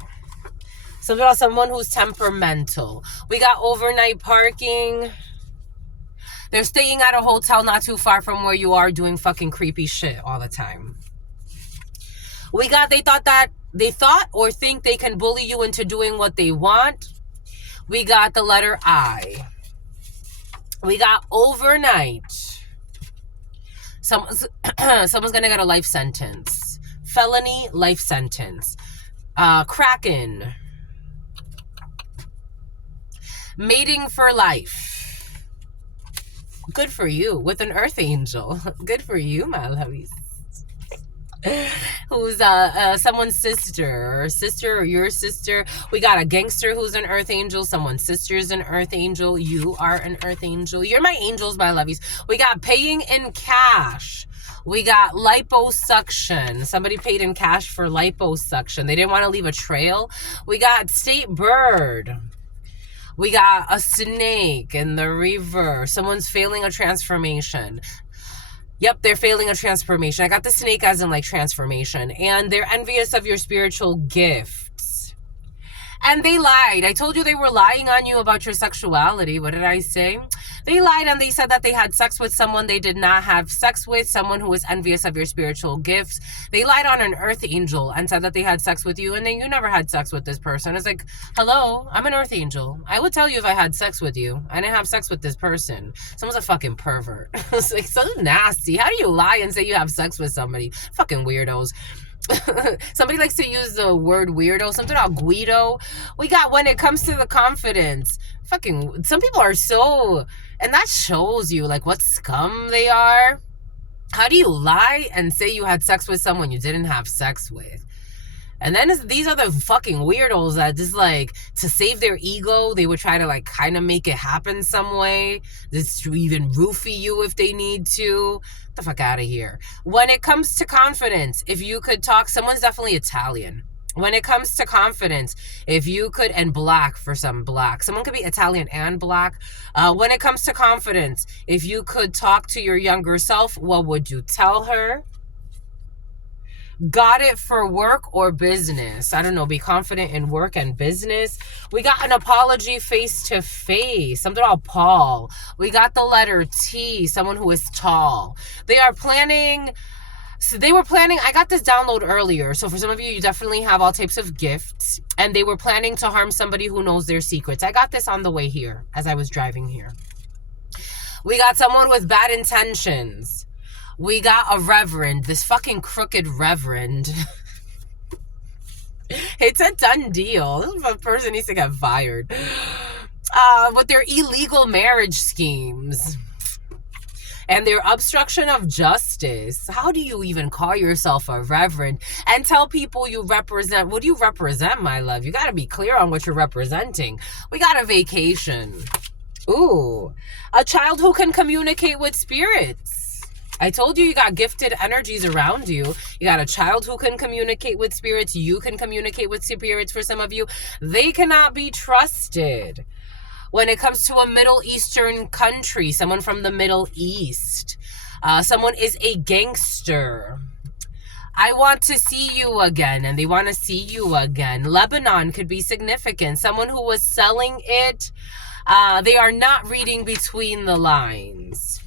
Someone who's temperamental. We got overnight parking. They're staying at a hotel not too far from where you are doing fucking creepy shit all the time. We got they thought or think they can bully you into doing what they want. We got the letter I. We got overnight. Someone's gonna get a life sentence. Felony, life sentence. Kraken. Mating for life. Good for you with an earth angel. Good for you, my lovies. Who's someone's sister or your sister. We got a gangster who's an earth angel. Someone's sister's an earth angel. You are an earth angel. You're my angels, my lovies. We got paying in cash. We got liposuction. Somebody paid in cash for liposuction. They didn't want to leave a trail. We got state bird. We got a snake in the reverse. Someone's failing a transformation. Yep, they're failing a transformation. I got the snake as in like transformation. And they're envious of your spiritual gifts. And they lied. I told you they were lying on you about your sexuality. What did I say? They lied and they said that they had sex with someone they did not have sex with, someone who was envious of your spiritual gifts. They lied on an earth angel and said that they had sex with you, and then you never had sex with this person. It's like, hello, I'm an earth angel. I would tell you if I had sex with you. I didn't have sex with this person. Someone's a fucking pervert. It's like so nasty. How do you lie and say you have sex with somebody? Fucking weirdos. Somebody likes to use the word weirdo, something about Guido. We got when it comes to the confidence. Fucking, some people are so, and that shows you like what scum they are. How do you lie and say you had sex with someone you didn't have sex with? And then these are the fucking weirdos that just like, to save their ego, they would try to like kind of make it happen some way. Just to even roofie you if they need to. Get the fuck out of here. When it comes to confidence, if you could talk, someone's definitely Italian. When it comes to confidence, if you could, and black for some black. Someone could be Italian and black. When it comes to confidence, if you could talk to your younger self, what would you tell her? Got it for work or business. I don't know. Be confident in work and business. We got an apology face to face. Something about Paul. We got the letter T. Someone who is tall. They are planning. So they were planning. I got this download earlier. So for some of you, you definitely have all types of gifts. And they were planning to harm somebody who knows their secrets. I got this on the way here as I was driving here. We got someone with bad intentions. We got a reverend, this fucking crooked reverend. It's a done deal. This person needs to get fired. With their illegal marriage schemes. And their obstruction of justice. How do you even call yourself a reverend and tell people you represent? What do you represent, my love? You got to be clear on what you're representing. We got a vacation. Ooh, a child who can communicate with spirits. I told you got gifted energies around you. You got a child who can communicate with spirits. You can communicate with spirits for some of you. They cannot be trusted. When it comes to a Middle Eastern country, someone from the Middle East, someone is a gangster. I want to see you again, and they want to see you again. Lebanon could be significant. Someone who was selling it, they are not reading between the lines.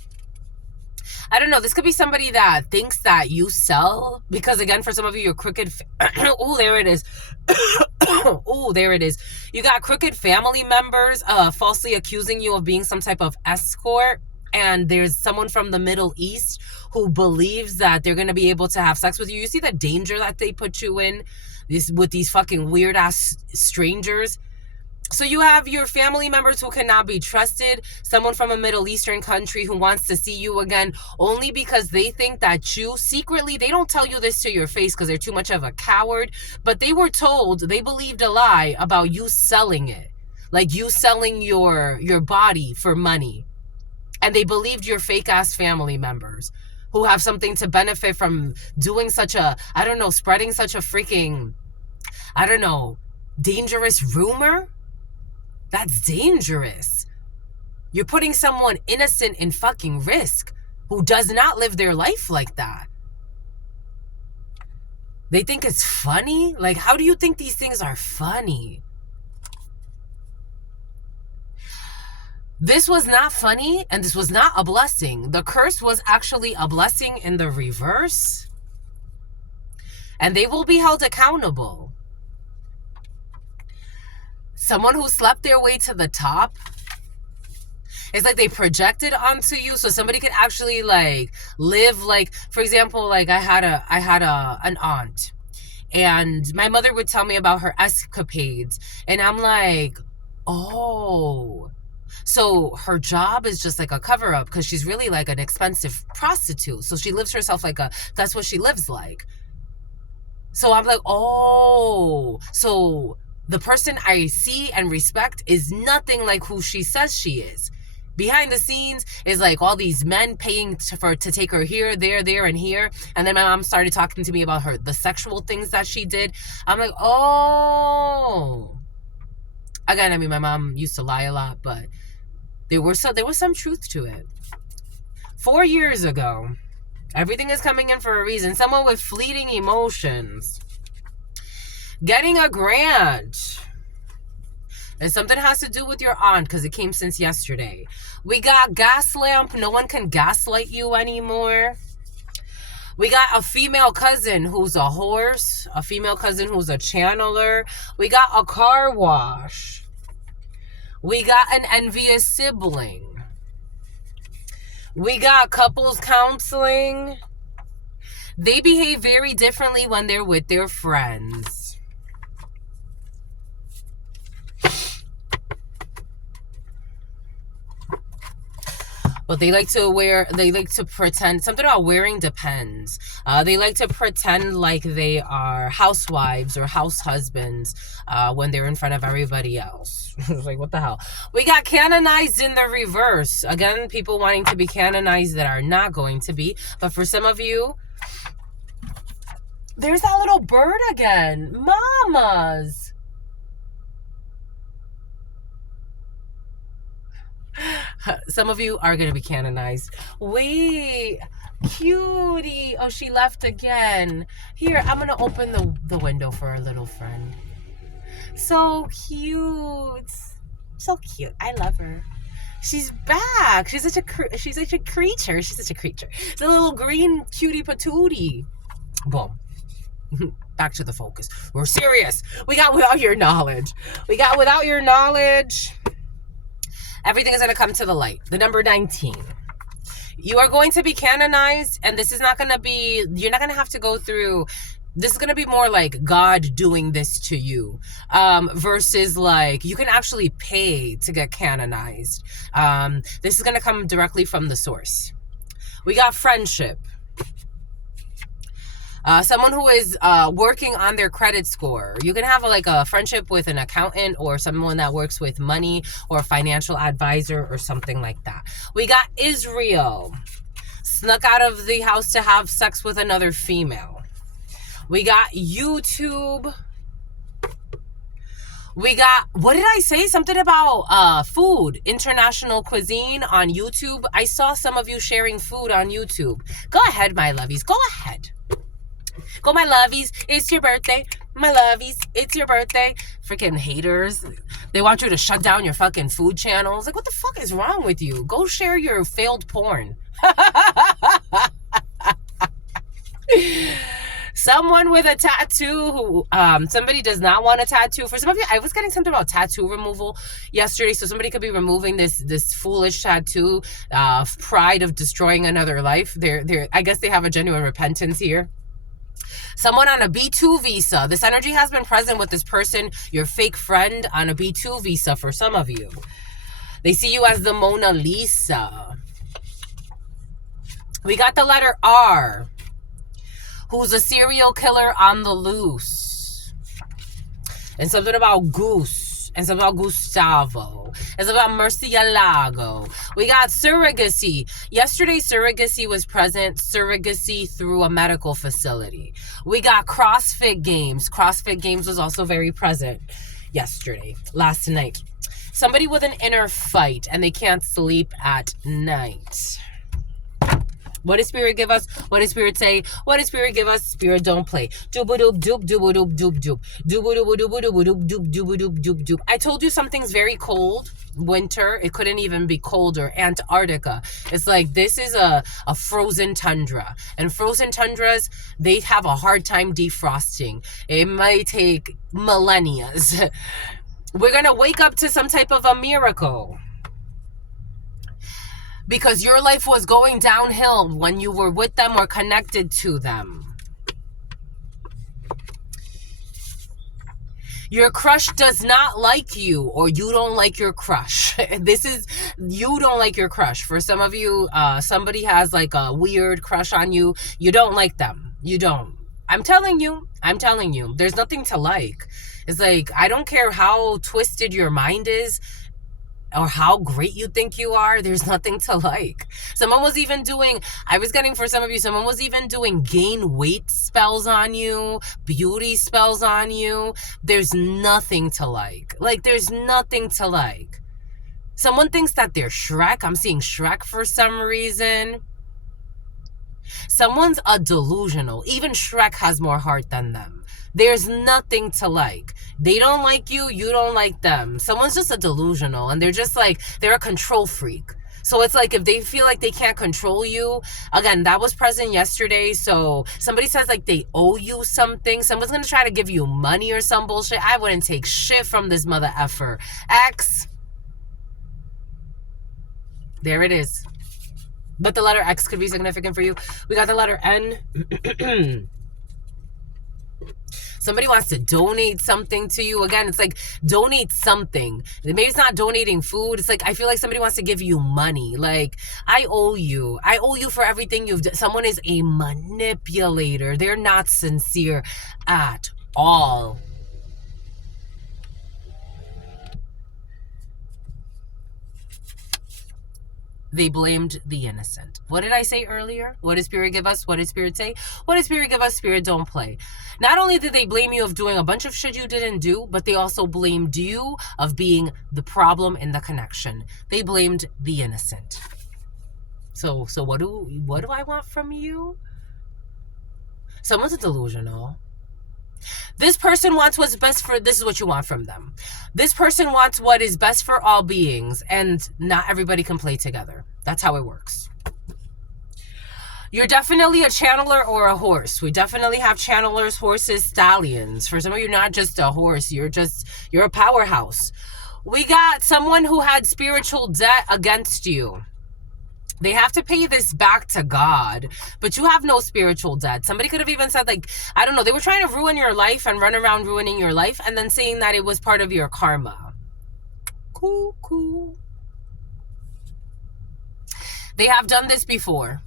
I don't know. This could be somebody that thinks that you sell, because again, for some of you, you're crooked. Oh, there it is. Oh, there it is. You got crooked family members falsely accusing you of being some type of escort. And there's someone from the Middle East who believes that they're going to be able to have sex with you. You see the danger that they put you in with these fucking weird ass strangers. So you have your family members who cannot be trusted, someone from a Middle Eastern country who wants to see you again only because they think that you secretly, they don't tell you this to your face because they're too much of a coward, but they were told, they believed a lie about you selling it, like you selling your body for money. And they believed your fake ass family members who have something to benefit from doing such a, I don't know, spreading such a freaking, I don't know, dangerous rumor. That's dangerous. You're putting someone innocent in fucking risk who does not live their life like that. They think it's funny? Like, how do you think these things are funny? This was not funny, and this was not a blessing. The curse was actually a blessing in the reverse. And they will be held accountable. Someone who slept their way to the top, it's like they projected onto you, so somebody could actually like live, like, for example, like I had an aunt, and my mother would tell me about her escapades, and I'm like, oh, so her job is just like a cover-up because she's really like an expensive prostitute, so she lives herself like that's what she lives like. So I'm like, oh, so the person I see and respect is nothing like who she says she is. Behind the scenes is like all these men paying to take her here, there, and here. And then my mom started talking to me about the sexual things that she did. I'm like, oh. Again, I mean, my mom used to lie a lot, but there was some truth to it. 4 years ago, everything is coming in for a reason. Someone with fleeting emotions. Getting a grant. And something has to do with your aunt because it came since yesterday. We got gas lamp. No one can gaslight you anymore. We got a female cousin who's a horse. A female cousin who's a channeler. We got a car wash. We got an envious sibling. We got couples counseling. They behave very differently when they're with their friends. But they like to pretend, something about wearing depends. They like to pretend like they are housewives or house husbands when they're in front of everybody else. It's like, what the hell? We got canonized in the reverse. Again, people wanting to be canonized that are not going to be. But for some of you, there's that little bird again. Mamas. Some of you are going to be canonized. Wait, cutie. Oh, she left again. Here, I'm going to open the window for our little friend. So cute. So cute. I love her. She's back. She's such a creature. She's such a creature. The little green cutie patootie. Boom. Back to the focus. We're serious. We got without your knowledge. Everything is going to come to the light. The number 19. You are going to be canonized, and this is not going to be, you're not going to have to go through, this is going to be more like God doing this to you, versus like, you can actually pay to get canonized. This is going to come directly from the source. We got friendship. Someone who is working on their credit score. You can have like a friendship with an accountant or someone that works with money or a financial advisor or something like that. We got Israel. Snuck out of the house to have sex with another female. We got YouTube. We got, what did I say? Something about food, international cuisine on YouTube. I saw some of you sharing food on YouTube. Go ahead, my lovies. Go ahead. Go, my lovies. It's your birthday. My lovies, it's your birthday. Freaking haters. They want you to shut down your fucking food channels. Like, what the fuck is wrong with you? Go share your failed porn. Someone with a tattoo who, somebody does not want a tattoo. For some of you, I was getting something about tattoo removal yesterday. So somebody could be removing this foolish tattoo, pride of destroying another life. I guess they have a genuine repentance here. Someone on a B2 visa. This energy has been present with this person, your fake friend, on a B2 visa for some of you. They see you as the Mona Lisa. We got the letter R, who's a serial killer on the loose. And something about Goose. And something about Gustavo. And something about Murcielago. We got surrogacy. Yesterday, surrogacy was present. Surrogacy through a medical facility. We got CrossFit Games. CrossFit Games was also very present yesterday, last night. Somebody with an inner fight and they can't sleep at night. What does Spirit give us? What does Spirit say? What does Spirit give us? Spirit don't play. Dooba-doop, doop, dooba-doop, doop, doop. Dooba-dooba-dooba-doop, doop, dooba-doop, doop, doop. I told you something's very cold. Winter. It couldn't even be colder. Antarctica. It's like this is a frozen tundra. And frozen tundras, they have a hard time defrosting. It might take millennia. We're going to wake up to some type of a miracle. Because your life was going downhill when you were with them or connected to them. Your crush does not like you, or you don't like your crush. You don't like your crush. For some of you, somebody has like a weird crush on you. You don't like them. You don't. I'm telling you. There's nothing to like. It's like, I don't care how twisted your mind is, or how great you think you are, there's nothing to like. Someone was even doing, I was getting for some of you, someone was even doing gain weight spells on you, beauty spells on you. There's nothing to like. Like, there's nothing to like. Someone thinks that they're Shrek. I'm seeing Shrek for some reason. Someone's a delusional. Even Shrek has more heart than them. There's nothing to like. They don't like you. You don't like them. Someone's just a delusional. And they're just like, they're a control freak. So it's like if they feel like they can't control you, again, that was present yesterday. So somebody says like they owe you something. Someone's going to try to give you money or some bullshit. I wouldn't take shit from this mother effer. X. There it is. But the letter X could be significant for you. We got the letter N. Somebody wants to donate something to you. Again, it's like, donate something. Maybe it's not donating food. It's like, I feel like somebody wants to give you money. Like, I owe you. I owe you for everything you've done. Someone is a manipulator. They're not sincere at all. They blamed the innocent. What did I say earlier? What did Spirit give us? What did Spirit say? What did Spirit give us? Spirit don't play. Not only did they blame you of doing a bunch of shit you didn't do, but they also blamed you of being the problem in the connection. They blamed the innocent. So what do I want from you? Someone's a delusional. This person wants what's best for, this is what you want from them. This person wants what is best for all beings, and not everybody can play together. That's how it works. You're definitely a channeler or a horse. We definitely have channelers, horses, stallions. For some of you, not just a horse. You're a powerhouse. We got someone who had spiritual debt against you. They have to pay this back to God, but you have no spiritual debt. Somebody could have even said, like, I don't know, they were trying to ruin your life and run around ruining your life and then saying that it was part of your karma. Cool. They have done this before.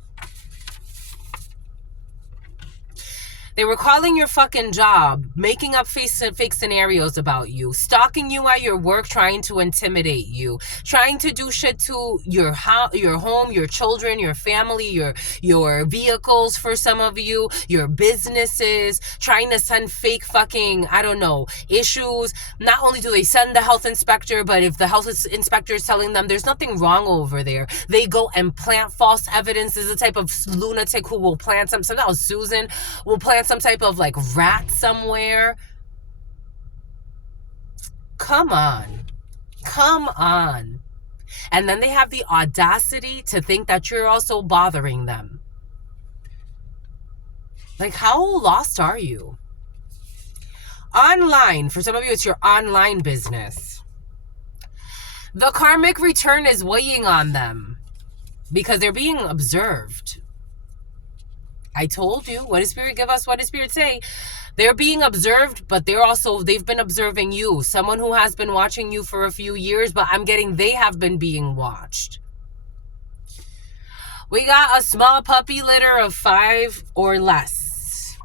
They were calling your fucking job, making up fake scenarios about you, stalking you at your work, trying to intimidate you, trying to do shit to your home, your children, your family, your vehicles for some of you, your businesses, trying to send fake fucking, I don't know, issues. Not only do they send the health inspector, but if the health inspector is telling them there's nothing wrong over there, they go and plant false evidence. This is the type of lunatic who will plant something else. Susan will plant some type of like rat somewhere. Come on. Come on. And then they have the audacity to think that you're also bothering them. Like, how lost are you? Online, for some of you, it's your online business. The karmic return is weighing on them because they're being observed. I told you, what does Spirit give us? What does Spirit say? They're being observed, but they've been observing you. Someone who has been watching you for a few years, but I'm getting they have been being watched. We got a small puppy litter of 5 or less.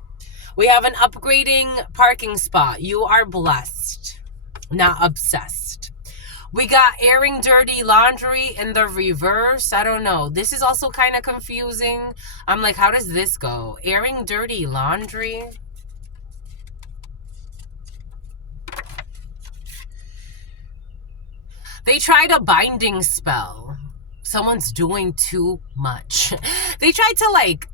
We have an upgrading parking spot. You are blessed, not obsessed. We got airing dirty laundry in the reverse. I don't know. This is also kind of confusing. I'm like, how does this go? Airing dirty laundry. They tried a binding spell. Someone's doing too much. They tried to like...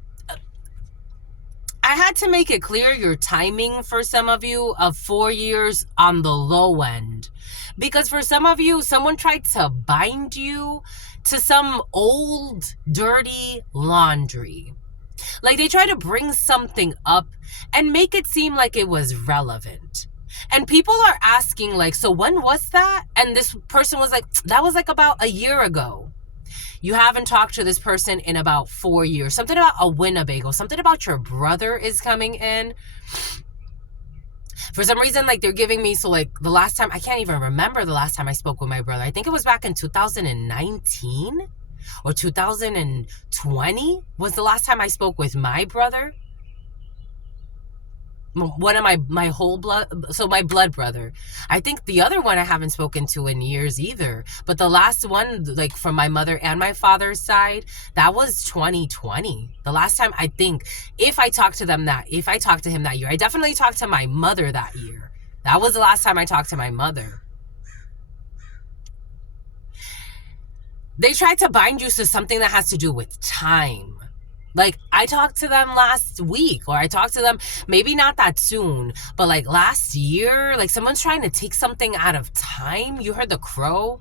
I had to make it clear your timing for some of you of 4 years on the low end. Because for some of you, someone tried to bind you to some old, dirty laundry. Like they tried to bring something up and make it seem like it was relevant. And people are asking like, so when was that? And this person was like, that was like about a year ago. You haven't talked to this person in about 4 years. Something about a Winnebago. Something about your brother is coming in. For some reason, like they're giving me, so like the last time, I can't even remember the last time I spoke with my brother. I think it was back in 2019 or 2020 was the last time I spoke with my brother. One of my whole blood, so my blood brother. I think the other one I haven't spoken to in years either. But the last one, like from my mother and my father's side, that was 2020. The last time I think, if I talked to him that year, I definitely talked to my mother that year. That was the last time I talked to my mother. They tried to bind you to something that has to do with time. Like, I talked to them last week, or I talked to them maybe not that soon, but like last year, like someone's trying to take something out of time. You heard the crow?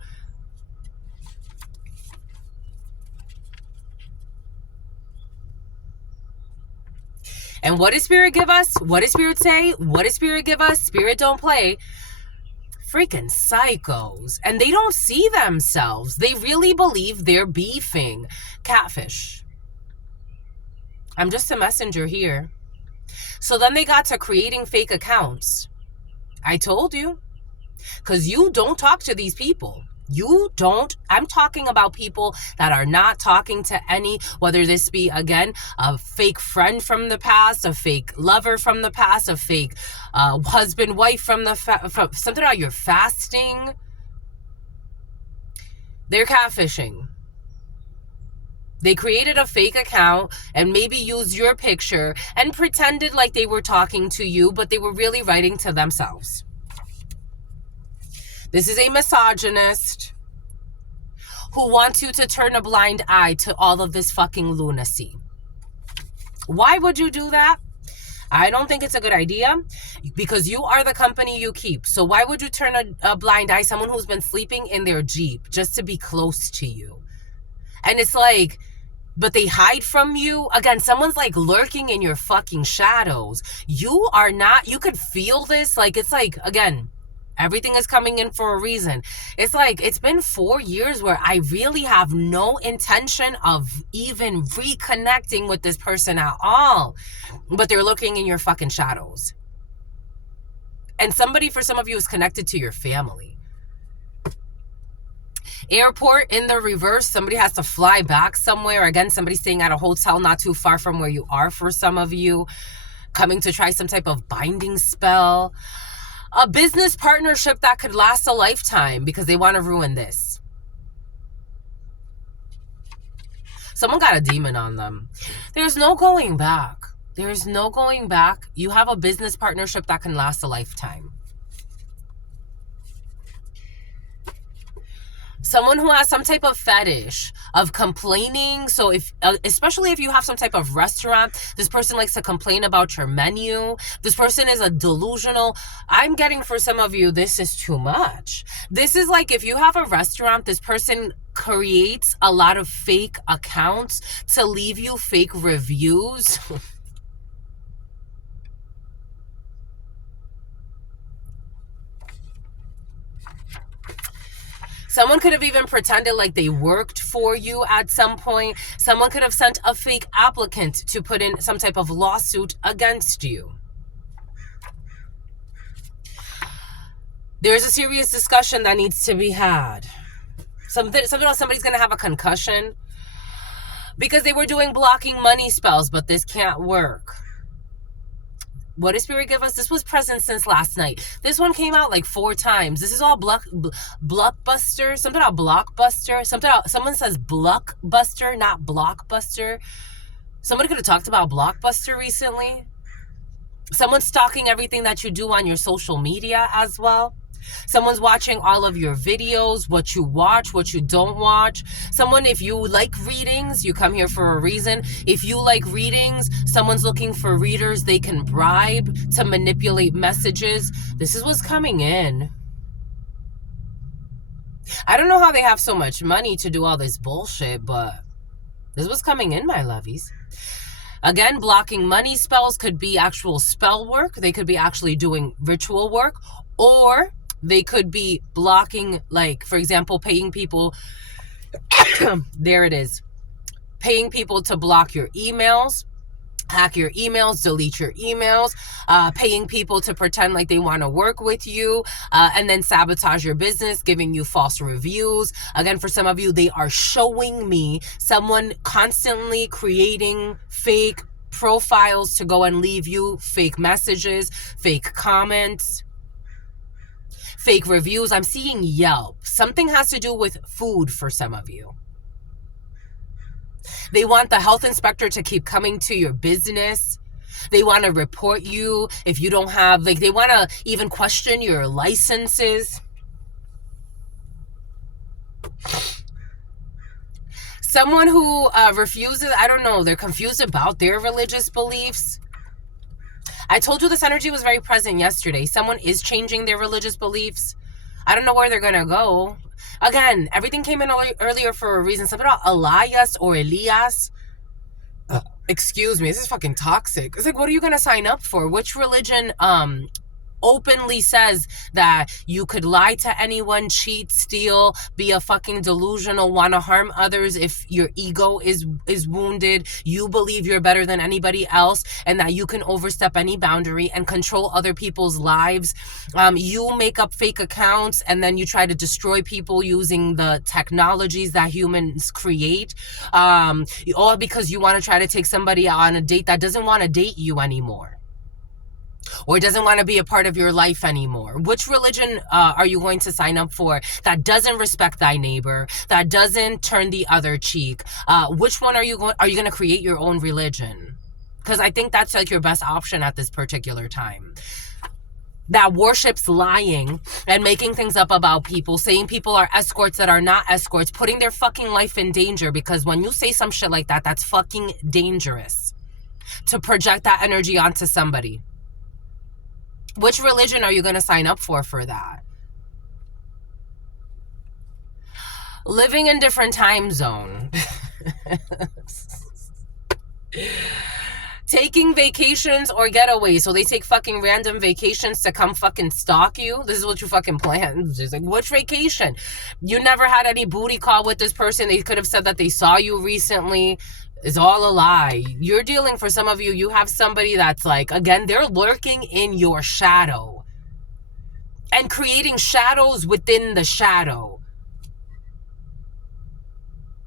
And what does Spirit give us? What does Spirit say? What does Spirit give us? Spirit don't play. Freaking psychos. And they don't see themselves. They really believe they're beefing. Catfish. I'm just a messenger here. So then they got to creating fake accounts. I told you. Because you don't talk to these people. You don't. I'm talking about people that are not talking to any, whether this be, again, a fake friend from the past, a fake lover from the past, a fake husband, wife from something about your fasting. They're catfishing. They created a fake account and maybe used your picture and pretended like they were talking to you, but they were really writing to themselves. This is a misogynist who wants you to turn a blind eye to all of this fucking lunacy. Why would you do that? I don't think it's a good idea because you are the company you keep. So why would you turn a blind eye, someone who's been sleeping in their Jeep just to be close to you? And it's like, but they hide from you. Again, someone's like lurking in your fucking shadows. You are not, you could feel this. Like, it's like, again, everything is coming in for a reason. It's like, it's been 4 years where I really have no intention of even reconnecting with this person at all. But they're looking in your fucking shadows. And somebody, for some of you, is connected to your family. Airport in the reverse. Somebody has to fly back somewhere. Again, somebody's staying at a hotel not too far from where you are for some of you. coming to try some type of binding spell, a business partnership that could last a lifetime because they want to ruin this. Someone got a demon on them. There's no going back. There's no going back. You have a business partnership that can last a lifetime. Someone who has some type of fetish of complaining. So if, especially if you have some type of restaurant, this person likes to complain about your menu. This person is a delusional. I'm getting for some of you, this is too much. This is like if you have a restaurant, this person creates a lot of fake accounts to leave you fake reviews. Someone could have even pretended like they worked for you at some point. Someone could have sent a fake applicant to put in some type of lawsuit against you. There's a serious discussion that needs to be had. Somebody's going to have a concussion because they were doing blocking money spells, but this can't work. What did Spirit give us? This was present since last night. This one came out like 4 times. This is all blockbuster. Something about blockbuster. Someone says blockbuster, not blockbuster. Somebody could have talked about blockbuster recently. Someone's stalking everything that you do on your social media as well. Someone's watching all of your videos, what you watch, what you don't watch. Someone, if you like readings, you come here for a reason. If you like readings, someone's looking for readers they can bribe to manipulate messages. This is what's coming in. I don't know how they have so much money to do all this bullshit, but this is what's coming in, my lovies. Again, blocking money spells could be actual spell work. They could be actually doing ritual work, or they could be blocking, like, for example, paying people. There it is. Paying people to block your emails, hack your emails, delete your emails, paying people to pretend like they want to work with you, and then sabotage your business, giving you false reviews. Again, for some of you, they are showing me someone constantly creating fake profiles to go and leave you fake messages, fake comments, fake reviews. I'm seeing Yelp. Something has to do with food for some of you. They want the health inspector to keep coming to your business. They want to report you if you don't have, like, they want to even question your licenses. Someone who refuses, I don't know, they're confused about their religious beliefs. I told you this energy was very present yesterday. Someone is changing their religious beliefs. I don't know where they're going to go. Again, everything came in earlier for a reason. Something about Elias or Elias. Excuse me, this is fucking toxic. It's like, what are you going to sign up for? Which religion openly says that you could lie to anyone, cheat, steal, be a fucking delusional, want to harm others if your ego is wounded, you believe you're better than anybody else, and that you can overstep any boundary and control other people's lives. You make up fake accounts and then you try to destroy people using the technologies that humans create, all because you want to try to take somebody on a date that doesn't want to date you anymore, or doesn't want to be a part of your life anymore. Which religion are you going to sign up for that doesn't respect thy neighbor, that doesn't turn the other cheek? Which one are you going to create your own religion? Because I think that's like your best option at this particular time. That worships lying and making things up about people, saying people are escorts that are not escorts, putting their fucking life in danger, because when you say some shit like that, that's fucking dangerous to project that energy onto somebody. Which religion are you going to sign up for that? Living in different time zone. Taking vacations or getaways. So they take fucking random vacations to come fucking stalk you. This is what you fucking plan. It's like, which vacation? You never had any booty call with this person. They could have said that they saw you recently. It's all a lie. You're dealing, for some of you, you have somebody that's like, again, they're lurking in your shadow and creating shadows within the shadow.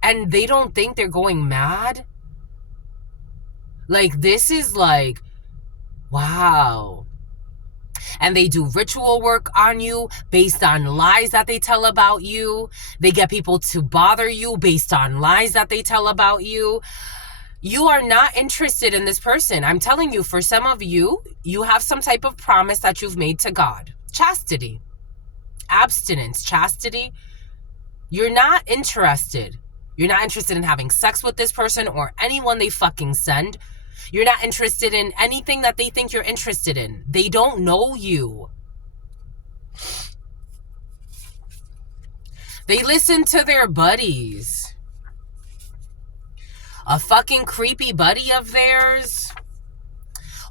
And they don't think they're going mad. Like, this is like, Wow. And they do ritual work on you based on lies that they tell about you. They get people to bother you based on lies that they tell about you. You are not interested in this person. I'm telling you, for some of you, you have some type of promise that you've made to God. Chastity, abstinence, chastity. You're not interested. You're not interested in having sex with this person or anyone they fucking send. You're not interested in anything that they think you're interested in. They don't know you. They listen to their buddies. A fucking creepy buddy of theirs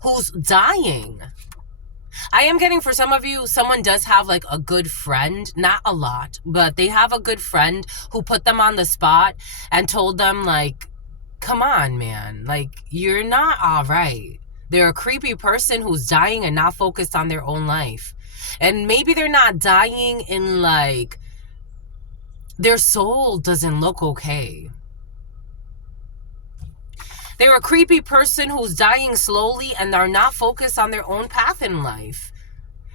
who's dying. I am getting, for some of you, someone does have like a good friend, not a lot, but they have a good friend who put them on the spot and told them, like, come on, man, like, you're not all right. They're a creepy person who's dying and not focused on their own life. And maybe they're not dying in, like, their soul doesn't look okay. They're a creepy person who's dying slowly and are not focused on their own path in life.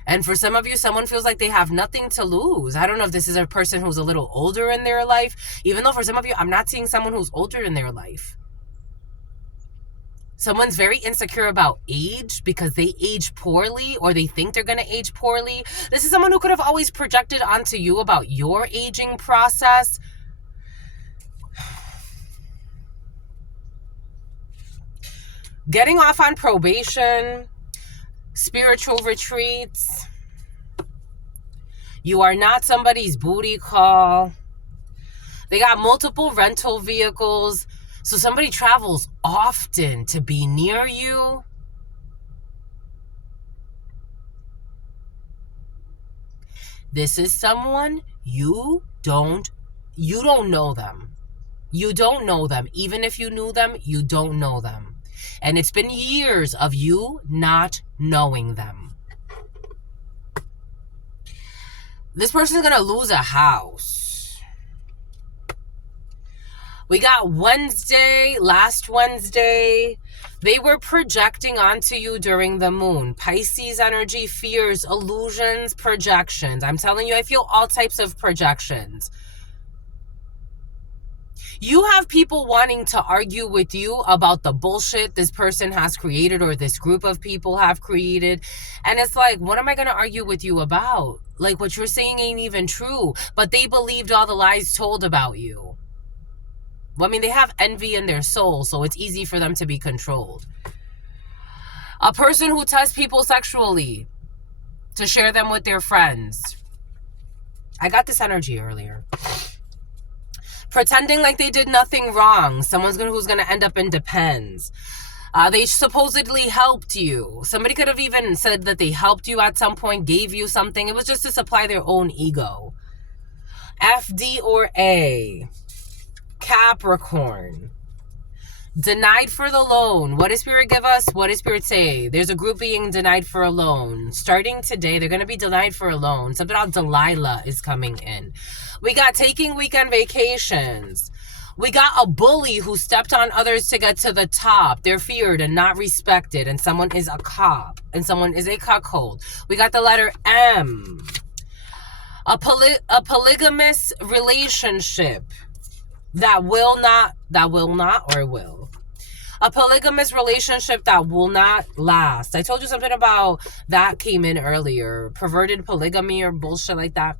And for some of you, someone feels like they have nothing to lose. I don't know if this is a person who's a little older in their life, even though for some of you, I'm not seeing someone who's older in their life. Someone's very insecure about age because they age poorly or they think they're going to age poorly. This is someone who could have always projected onto you about your aging process. Getting off on probation, spiritual retreats. You are not somebody's booty call. They got multiple rental vehicles. So somebody travels often to be near you. This is someone you don't know them. You don't know them. Even if you knew them, you don't know them. And it's been years of you not knowing them. This person's going to lose a house. We got Wednesday, last Wednesday. They were projecting onto you during the moon. Pisces energy, fears, illusions, projections. I'm telling you, I feel all types of projections. You have people wanting to argue with you about the bullshit this person has created or this group of people have created. And it's like, what am I going to argue with you about? Like, what you're saying ain't even true. But they believed all the lies told about you. Well, I mean, they have envy in their soul, so it's easy for them to be controlled. A person who tests people sexually to share them with their friends. I got this energy earlier. Pretending like they did nothing wrong. Someone's who's going to end up in depends. They supposedly helped you. Somebody could have even said that they helped you at some point, gave you something. It was just to supply their own ego. F, D, or A. Capricorn. Denied for the loan. What does Spirit give us? What does Spirit say? There's a group being denied for a loan. Starting today, they're going to be denied for a loan. Something about Delilah is coming in. We got taking weekend vacations. We got a bully who stepped on others to get to the top. They're feared and not respected. And someone is a cop. And someone is a cuckold. We got the letter M. A polygamous relationship. That will not or will. A polygamous relationship that will not last. I told you something about that came in earlier. Perverted polygamy or bullshit like that.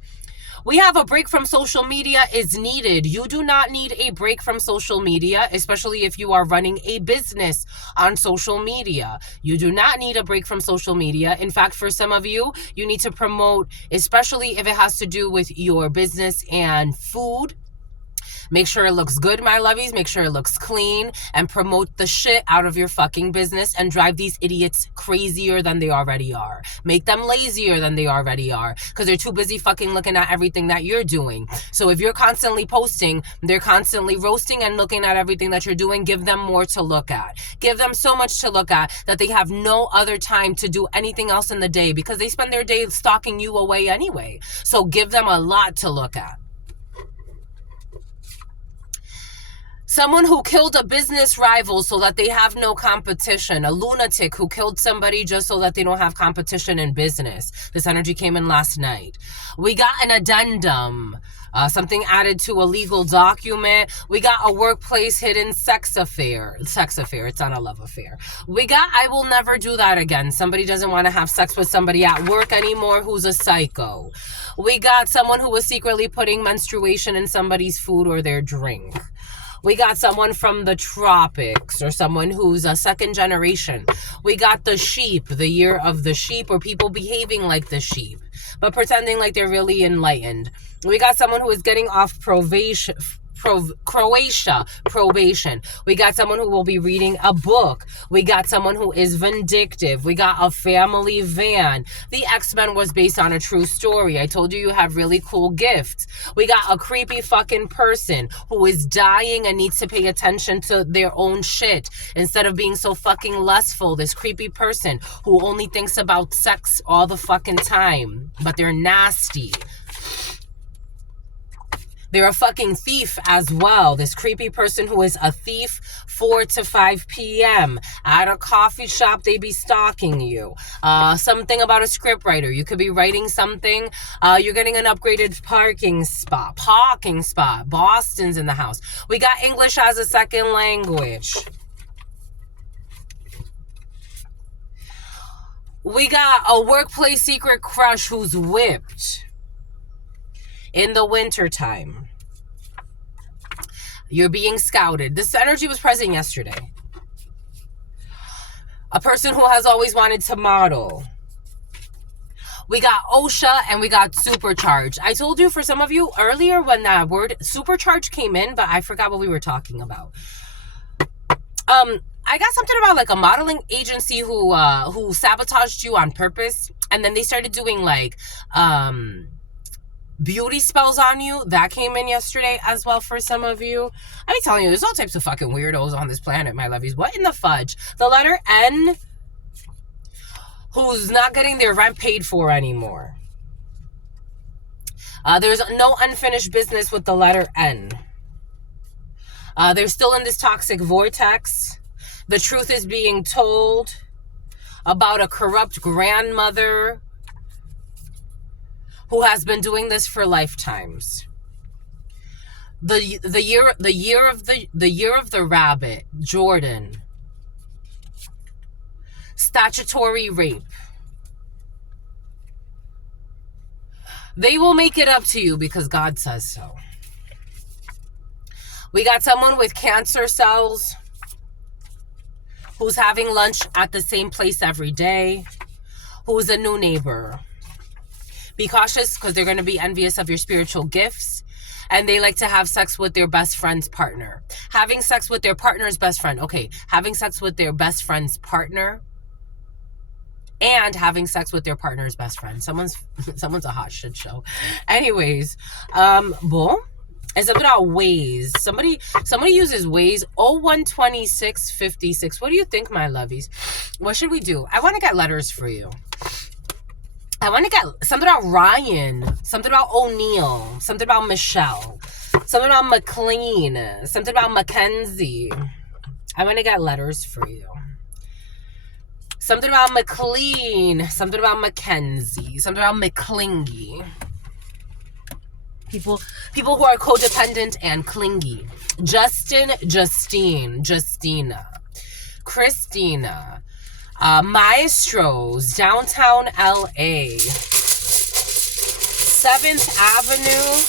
We have a break from social media is needed. You do not need a break from social media, especially if you are running a business on social media. You do not need a break from social media. In fact, for some of you, you need to promote, especially if it has to do with your business and food. Make sure it looks good, my lovies. Make sure it looks clean and promote the shit out of your fucking business and drive these idiots crazier than they already are. Make them lazier than they already are because they're too busy fucking looking at everything that you're doing. So if you're constantly posting, they're constantly roasting and looking at everything that you're doing. Give them more to look at. Give them so much to look at that they have no other time to do anything else in the day because they spend their day stalking you away anyway. So give them a lot to look at. Someone who killed a business rival so that they have no competition. A lunatic who killed somebody just so that they don't have competition in business. This energy came in last night. We got an addendum. Something added to a legal document. We got a workplace hidden sex affair. Sex affair. It's not a love affair. We got I will never do that again. Somebody doesn't want to have sex with somebody at work anymore who's a psycho. We got someone who was secretly putting menstruation in somebody's food or their drink. We got someone from the tropics or someone who's a second generation. We got the sheep, the year of the sheep, or people behaving like the sheep, but pretending like they're really enlightened. We got someone who is getting off probation. We got someone who will be reading a book. We got someone who is vindictive. We got a family van. The X-Men was based on a true story. I told you have really cool gifts. We got a creepy fucking person who is dying and needs to pay attention to their own shit instead of being so fucking lustful. This creepy person who only thinks about sex all the fucking time, but they're nasty. They're a fucking thief as well. This creepy person who is a thief, 4 to 5 p.m. At a coffee shop, they be stalking you. Something about a scriptwriter. You could be writing something. You're getting an upgraded parking spot. Boston's in the house. We got English as a second language. We got a workplace secret crush who's whipped in the wintertime. You're being scouted. This energy was present yesterday. A person who has always wanted to model. We got OSHA and we got supercharged. I told you for some of you earlier when that word supercharged came in, but I forgot what we were talking about. I got something about like a modeling agency who sabotaged you on purpose, and then they started doing like beauty spells on you. That came in yesterday as well for some of you. I be telling you, there's all types of fucking weirdos on this planet, my lovies. What in the fudge? The letter N, who's not getting their rent paid for anymore. There's no unfinished business with the letter N. They're still in this toxic vortex. The truth is being told about a corrupt grandmother who has been doing this for lifetimes. The year of the rabbit, Jordan. Statutory rape. They will make it up to you because God says so. We got someone with cancer cells who's having lunch at the same place every day, who's a new neighbor. Be cautious because they're going to be envious of your spiritual gifts, and they like to have sex with their best friend's partner. Having sex with their partner's best friend. Okay, having sex with their best friend's partner and having sex with their partner's best friend. Someone's a hot shit show. Anyways, boom. It's about Waze. Somebody uses Waze. 012656. What do you think, my lovies? What should we do? I want to get letters for you. I want to get something about Ryan, something about O'Neill, something about Michelle, something about McLean, something about Mackenzie. I want to get letters for you. Something about McLean, something about Mackenzie, something about McClingy. People who are codependent and clingy. Justin, Justine, Justina, Christina, Maestros, downtown LA, 7th Avenue,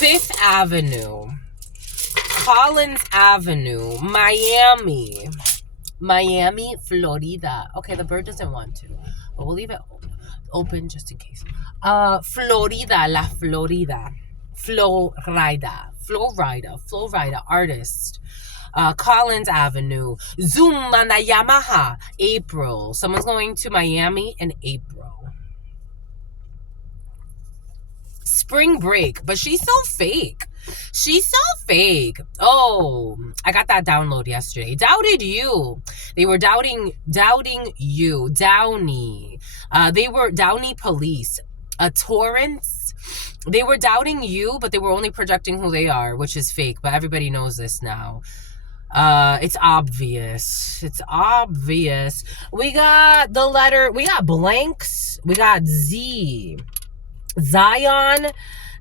5th Avenue, Collins Avenue, Miami, Florida. Okay, the bird doesn't want to, but we'll leave it open just in case. Florida, La Florida, Florida, artist. Collins Avenue, Zuma na Yamaha, April. Someone's going to Miami in April. Spring break, but she's so fake. She's so fake. Oh, I got that download yesterday. Doubted you. They were doubting you. Downey. They were Downey police. a torrents. They were doubting you, but they were only projecting who they are, which is fake. But everybody knows this now. It's obvious. It's obvious. We got blanks. We got Zion.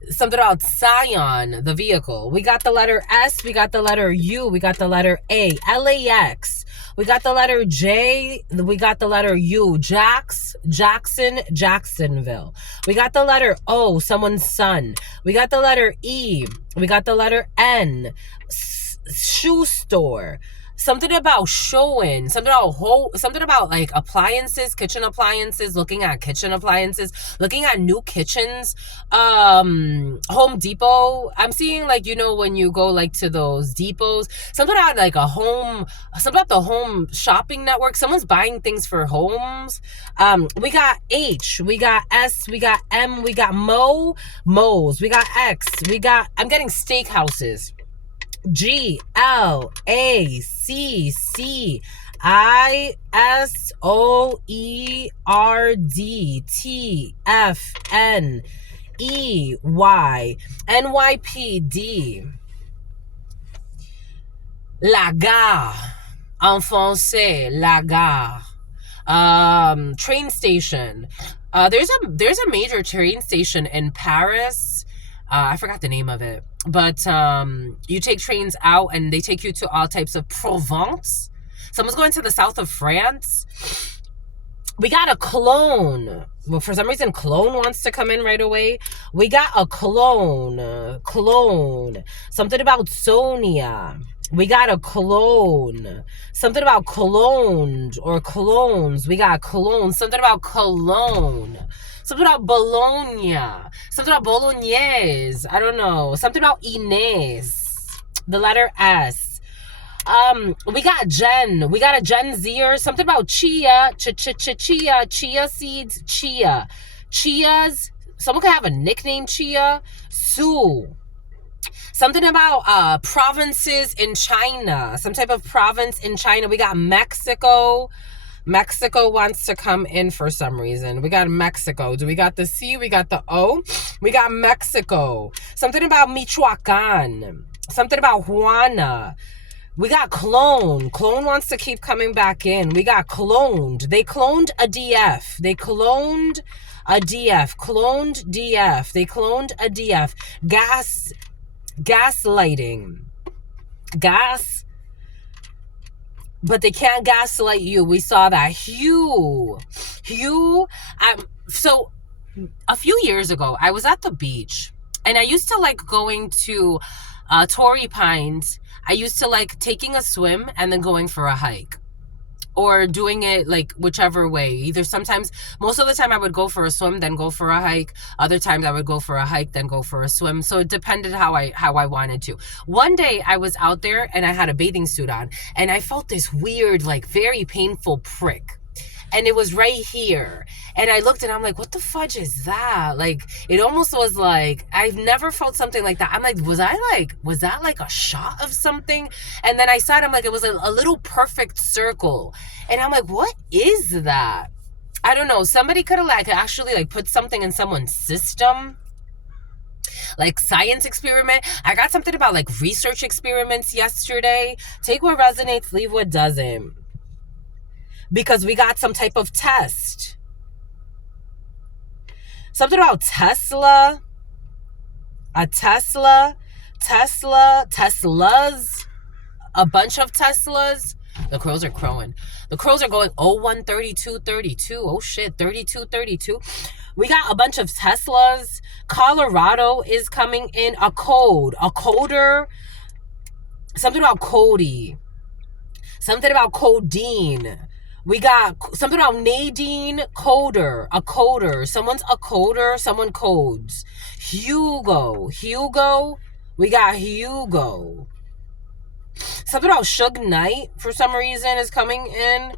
Something about Scion, the vehicle. We got the letter S. We got the letter U. We got the letter A. LAX. We got the letter J. We got the letter U. Jackson, Jacksonville. We got the letter O. Someone's son. We got the letter E. We got the letter N. Shoe store. Something about showing, something about like appliances, kitchen appliances, looking at kitchen appliances, looking at new kitchens. Home Depot. I'm seeing, like, when you go like to those depots, something about like something about the home shopping network. Someone's buying things for homes. We got H, we got S, we got M, we got Mo's, we got X, I'm getting steakhouses. GLACCISOERDTFNEY NYPD. La gare. En français, la gare. Train station. There's a major train station in Paris. I forgot the name of it. But you take trains out and they take you to all types of Provence. Someone's going to the south of France. We got a Cologne. Well, for some reason, Cologne wants to come in right away. We got a Cologne. Something about Sonia. We got a Cologne. Something about Colognes or Colognes. We got Cologne. Something about Cologne. Something about Bologna. Something about Bolognese. I don't know. Something about Inez. The letter S. We got Jen. We got a Gen Zer. Something about chia. Chia seeds. Chias. Someone could have a nickname, Chia. Sue. Something about provinces in China. Some type of province in China. We got Mexico. Mexico wants to come in for some reason. We got Mexico. Do we got the C? We got the O. We got Mexico. Something about Michoacan. Something about Juana. We got clone. Clone wants to keep coming back in. We got cloned. They cloned a DF. They cloned a DF. Cloned DF. They cloned a DF. Gaslighting. But they can't gaslight you. We saw that. Hugh. So a few years ago, I was at the beach and I used to like going to Torrey Pines. I used to like taking a swim and then going for a hike, or doing it like whichever way. Either sometimes, most of the time I would go for a swim, then go for a hike. Other times I would go for a hike, then go for a swim. So it depended how I wanted to. One day I was out there and I had a bathing suit on and I felt this weird, like very painful prick. And it was right here. And I looked and I'm like, what the fudge is that? Like, it almost was like, I've never felt something like that. I'm like, was that like a shot of something? And then I saw it, I'm like, it was a little perfect circle. And I'm like, what is that? I don't know. Somebody could have like actually like put something in someone's system. Like science experiment. I got something about like research experiments yesterday. Take what resonates, leave what doesn't. Because we got some type of test. Something about Tesla. A Tesla. Teslas. A bunch of Teslas. The crows are crowing. The crows are going 013232. Oh shit, 3232. We got a bunch of Teslas. Colorado is coming in. A coder. Something about Cody. Something about codeine. We got something about Nadine coder. A coder. Someone's a coder. Someone codes. Hugo. We got Hugo. Something about Suge Knight for some reason is coming in.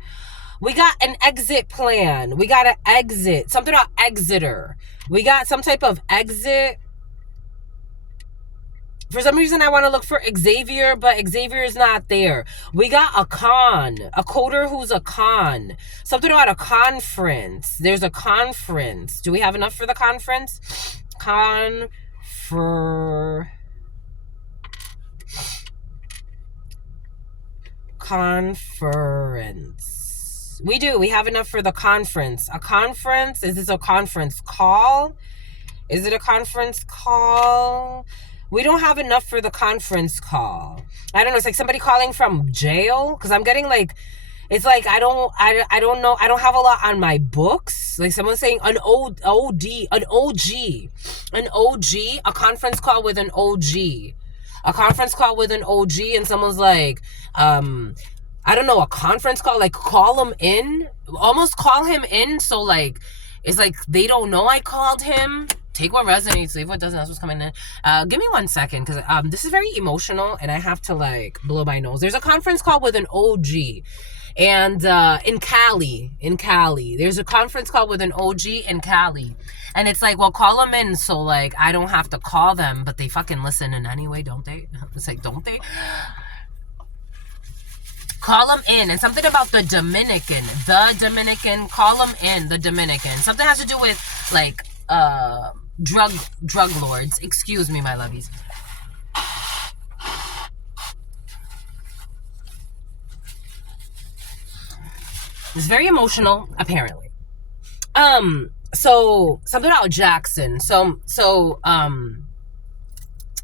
We got an exit plan. We got an exit. Something about Exeter. We got some type of exit. For some reason, I want to look for Xavier, but Xavier is not there. We got a coder who's a con. Something about a conference. There's a conference. Do we have enough for the conference? Conference. We do. We have enough for the conference. A conference? Is this a conference call? Is it a conference call? We don't have enough for the conference call. I don't know. It's like somebody calling from jail. Because I'm getting like, it's like I don't know. I don't have a lot on my books. Like someone's saying an OG, a conference call with an OG. A conference call with an OG, and someone's like, I don't know, a conference call, like call him in, almost call him in. So like, it's like they don't know I called him. Take what resonates, leave what doesn't. That's what's coming in. Give me 1 second, because this is very emotional, and I have to like blow my nose. There's a conference call with an OG, and in Cali, there's a conference call with an OG in Cali, and it's like, well, call them in, so like I don't have to call them, but they fucking listen in anyway, don't they? It's like, don't they? Call them in. And something about the Dominican, call them in, the Dominican. Something has to do with like drug lords. Excuse me, my lovies. It's very emotional, apparently. So something about Jackson.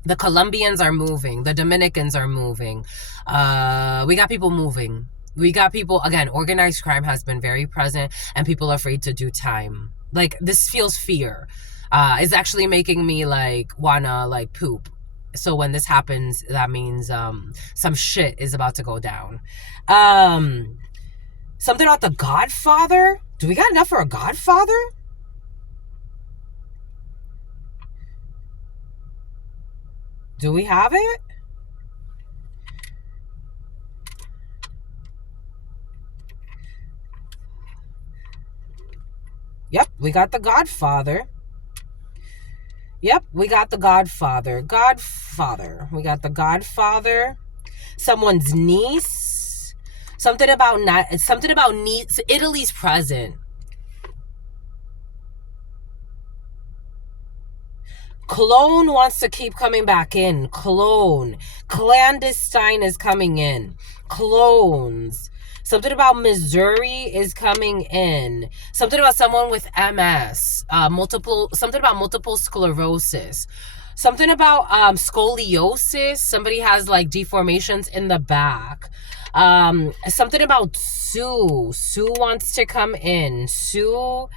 The Colombians are moving. The Dominicans are moving. We got people moving. We got people, again, organized crime has been very present, and people are afraid to do time. Like, this feels fear. It's actually making me, like, wanna, like, poop. So when this happens, that means some shit is about to go down. Something about the Godfather? Do we got enough for a Godfather? Do we have it? Yep, we got the Godfather. Yep, we got the Godfather. We got the Godfather. Someone's niece. Something about niece. Italy's present. Cologne wants to keep coming back in. Cologne. Clandestine is coming in. Clones. Something about Missouri is coming in. Something about someone with MS. Something about multiple sclerosis. Something about scoliosis. Somebody has like deformations in the back. Something about Sue. Sue wants to come in. Sue.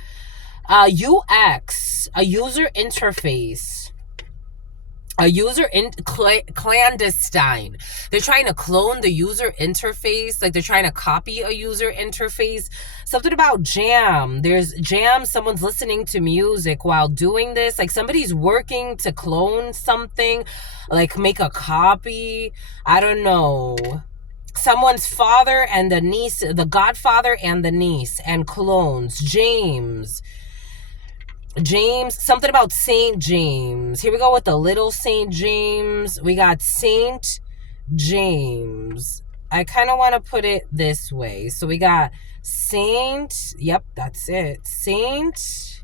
UX, a user interface. Clandestine. They're trying to clone the user interface. Like they're trying to copy a user interface. Something about jam. There's jam. Someone's listening to music while doing this. Like somebody's working to clone something. Like make a copy. I don't know. Someone's father and the niece. The Godfather and the niece. And clones. James, something about Saint James. Here we go with the little Saint James. We got Saint James. I kind of want to put it this way. So we got Saint, yep, that's it. Saint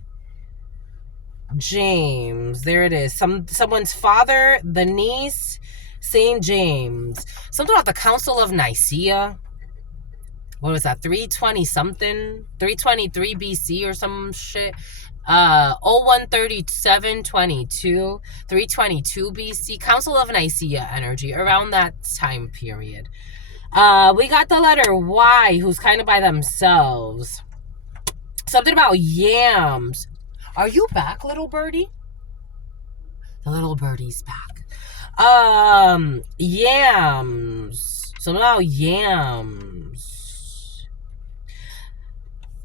James. There it is. Someone's father, the niece, Saint James. Something about the Council of Nicaea. What was that? 320 something? 323 BC or some shit. 013722, 322 BC, Council of Nicaea energy, around that time period. We got the letter Y, who's kind of by themselves. Something about yams. Are you back, little birdie? The little birdie's back. Yams. Something about yams.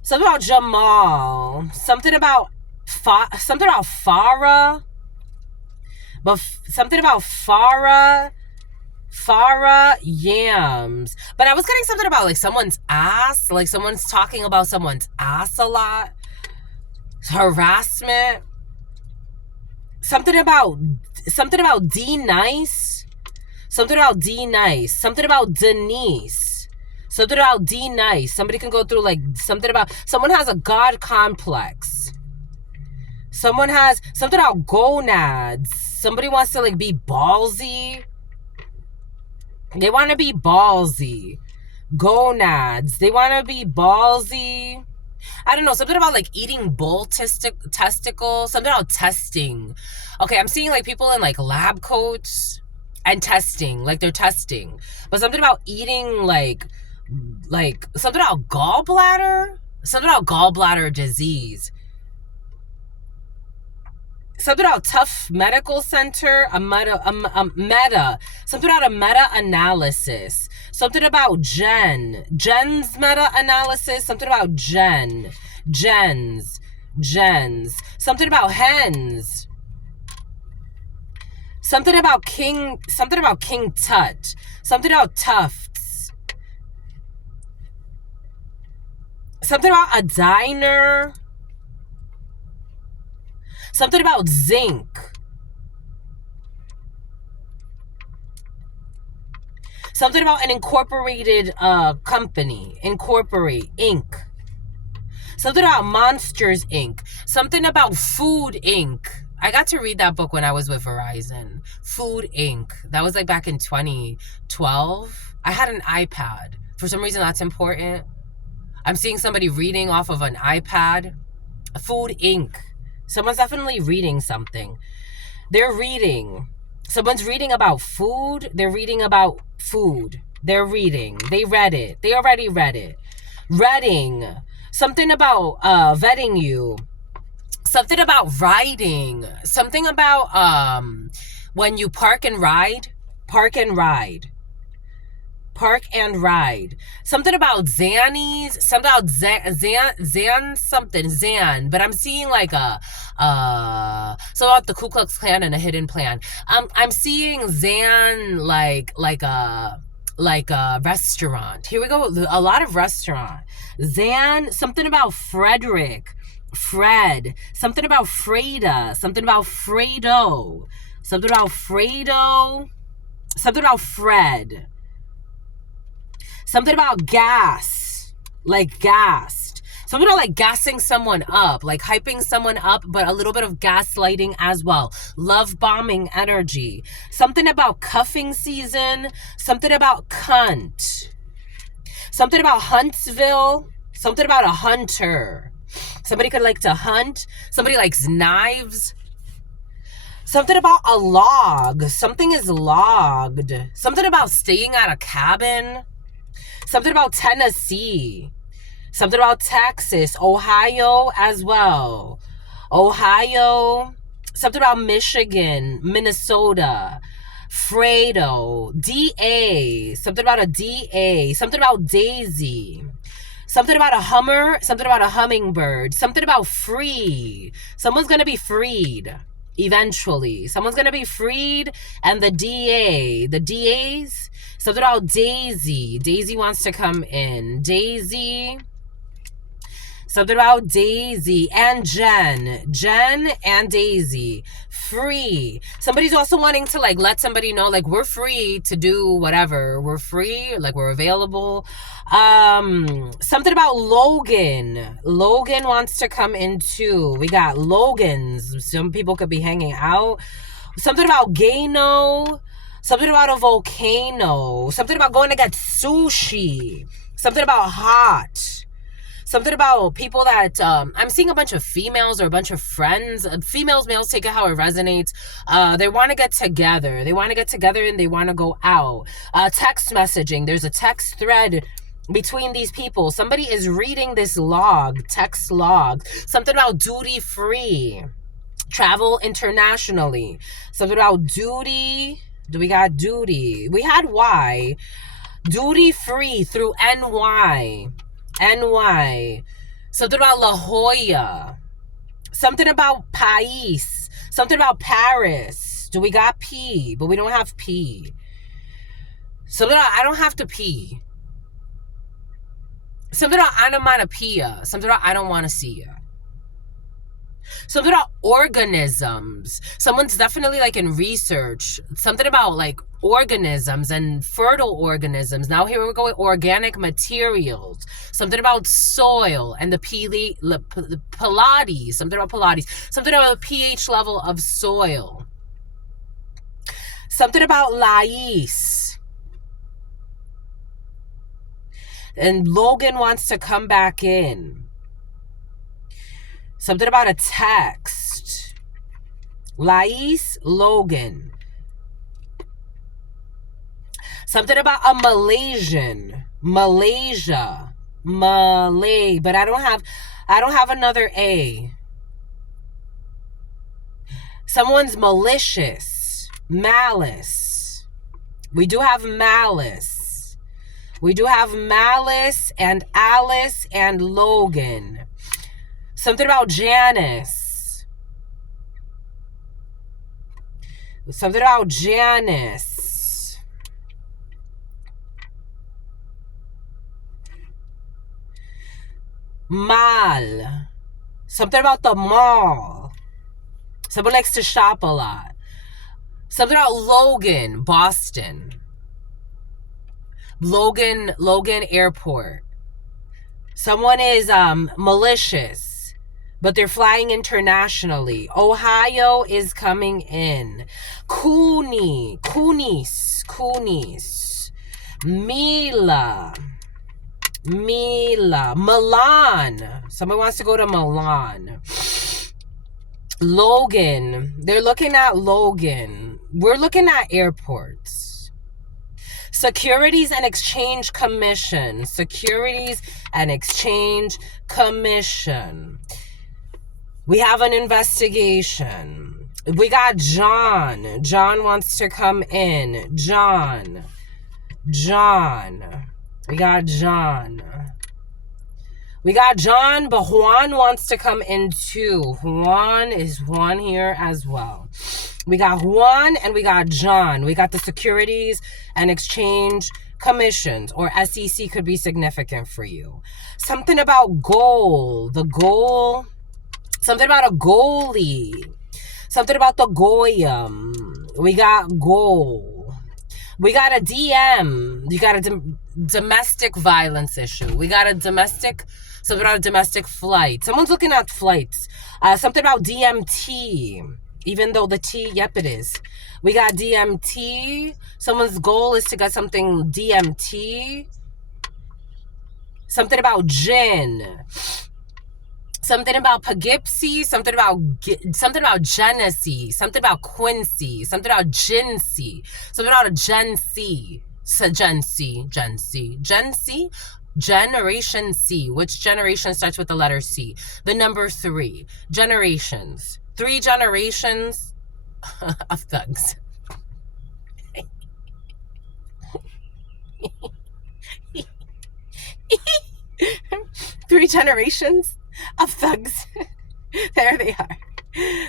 Something about Jamal. Something about Farah. But something about Farah yams. But I was getting something about like someone's ass. Like someone's talking about someone's ass a lot. Harassment. Something about something about D nice. Something about D nice. Something about Denise. Something about D nice. Somebody can go through like something about, someone has a God complex. Someone has something about gonads. Somebody wants to like be ballsy. They want to be ballsy. Gonads. They want to be ballsy. I don't know, something about like eating bull testicles, something about testing. Okay, I'm seeing like people in like lab coats and testing, like they're testing. But something about eating like something about gallbladder disease. Something about tough medical center, a meta, something about a meta-analysis. Something about Jen's meta-analysis. Something about Jen's. Something about hens. Something about King Tut. Something about Tufts. Something about a diner. Something about zinc. Something about an incorporated company. Incorporate, Inc. Something about Monsters, Inc. Something about Food, Inc. I got to read that book when I was with Verizon. Food, Inc. That was like back in 2012. I had an iPad. For some reason, that's important. I'm seeing somebody reading off of an iPad. Food, Inc. Someone's definitely reading something. They're reading. Someone's reading about food. They're reading about food. They're reading. They read it. They already read it. Reading. Something about vetting you. Something about riding. Something about when you park and ride. Park and ride. Park and ride. Something about Xannies. Something about Zan. But I'm seeing like so about the Ku Klux Klan and a hidden plan. I'm seeing Zan like a restaurant. Here we go. A lot of restaurant. Zan. Something about Frederick. Fred. Something about Freda. Something about Fredo. Something about Fredo. Something about Fred. Something about gas, like gassed. Something about like gassing someone up, like hyping someone up, but a little bit of gaslighting as well. Love bombing energy. Something about cuffing season. Something about cunt. Something about Huntsville. Something about a hunter. Somebody could like to hunt. Somebody likes knives. Something about a log. Something is logged. Something about staying at a cabin. Something about Tennessee. Something about Texas. Ohio as well. Ohio. Something about Michigan. Minnesota. Fredo. DA. Something about a DA. Something about Daisy. Something about a Hummer. Something about a hummingbird. Something about free. Someone's going to be freed. Eventually. Someone's going to be freed. And the DA. The DAs. Something about Daisy. Daisy wants to come in. Daisy. Something about Daisy and Jen. Jen and Daisy. Free. Somebody's also wanting to like let somebody know like we're free to do whatever. We're free. Like we're available. Something about Logan. Logan wants to come in too. We got Logans. Some people could be hanging out. Something about Gano. Something about a volcano. Something about going to get sushi. Something about hot. Something about people that, I'm seeing a bunch of females or a bunch of friends. Females, males, take it how it resonates. They want to get together. They want to get together and they want to go out. Text messaging. There's a text thread between these people. Somebody is reading this log, text log. Something about duty free. Travel internationally. Something about duty. Do we got duty? We had Y. Duty free through NY. NY. Something about La Jolla. Something about País. Something about Paris. Do we got P? But we don't have P. Something about I don't have to pee. Something about onomatopoeia. Something about I don't want to see you. Something about organisms. Someone's definitely like in research. Something about like organisms and fertile organisms. Now here we go with organic materials. Something about soil and the Pilates. Something about Pilates. Something about the pH level of soil. Something about Lais. And Logan wants to come back in. Something about a text. Lais, Logan. Something about a Malaysian. Malaysia. Malay. But I don't have another A. Someone's malicious. Malice. We do have malice. We do have Malice and Alice and Logan. Something about Janice. Something about Janice. Mal. Something about the mall. Someone likes to shop a lot. Something about Logan, Boston. Logan Airport. Someone is malicious, but they're flying internationally. Ohio is coming in. Kunis. Mila. Milan. Someone wants to go to Milan. Logan. They're looking at Logan. We're looking at airports. Securities and Exchange Commission. Securities and Exchange Commission. We have an investigation. We got John. John wants to come in. John. We got John. But Juan wants to come in too. Juan here as well. We got Juan and we got John. We got the Securities and Exchange Commissions, or SEC could be significant for you. Something about goal. The goal. Something about a goalie. Something about the Goyim. We got goal. We got a DM. You got a domestic violence issue. We got something about a domestic flight. Someone's looking at flights. Something about DMT. Even though the T, yep, it is. We got DMT. Someone's goal is to get something DMT. Something about gin. Something about Poughkeepsie. Something about Genesee. Something about Quincy. Something about Ginsey. Something about a Gen C. Gen C. Generation C. Which generation starts with the letter C? The number 3. Generations. 3 generations of thugs. 3 generations of thugs. There they are.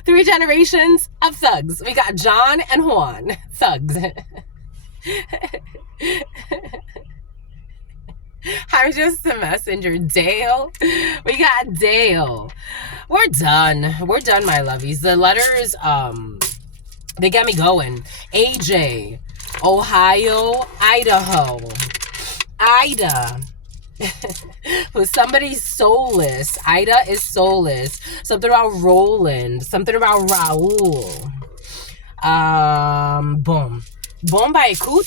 3 generations of thugs. We got John and Juan. Thugs. I'm just the messenger. Dale. We got Dale. We're done, my lovies. The letters, they get me going. AJ. Ohio. Idaho. Ida. Who's somebody's soulless. Ida is soulless. Something about Roland. Something about Raul. Boom. Bomba écoute.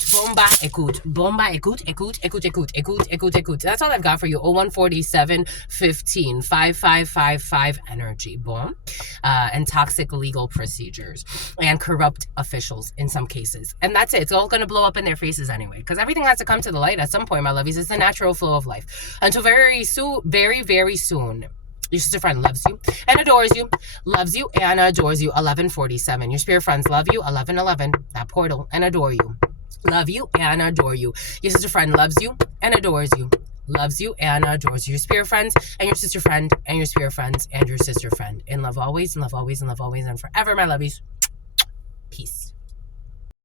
Écoute. That's all I've got for you. 014715 5555 energy. Boom. And toxic legal procedures and corrupt officials in some cases. And that's it. It's all going to blow up in their faces anyway, because everything has to come to the light at some point, my lovies. It's the natural flow of life. Until very soon, very soon. Your sister friend loves you and adores you, loves you and adores you. 1147. Your spirit friends love you. 1111. That portal, and adore you. Love you and adore you. Your sister friend loves you and adores you. Loves you and adores you. Your spirit friends and your sister friend and your spirit friends and your sister friend. In love always, and love always, and love always, and forever, my lovies. Peace.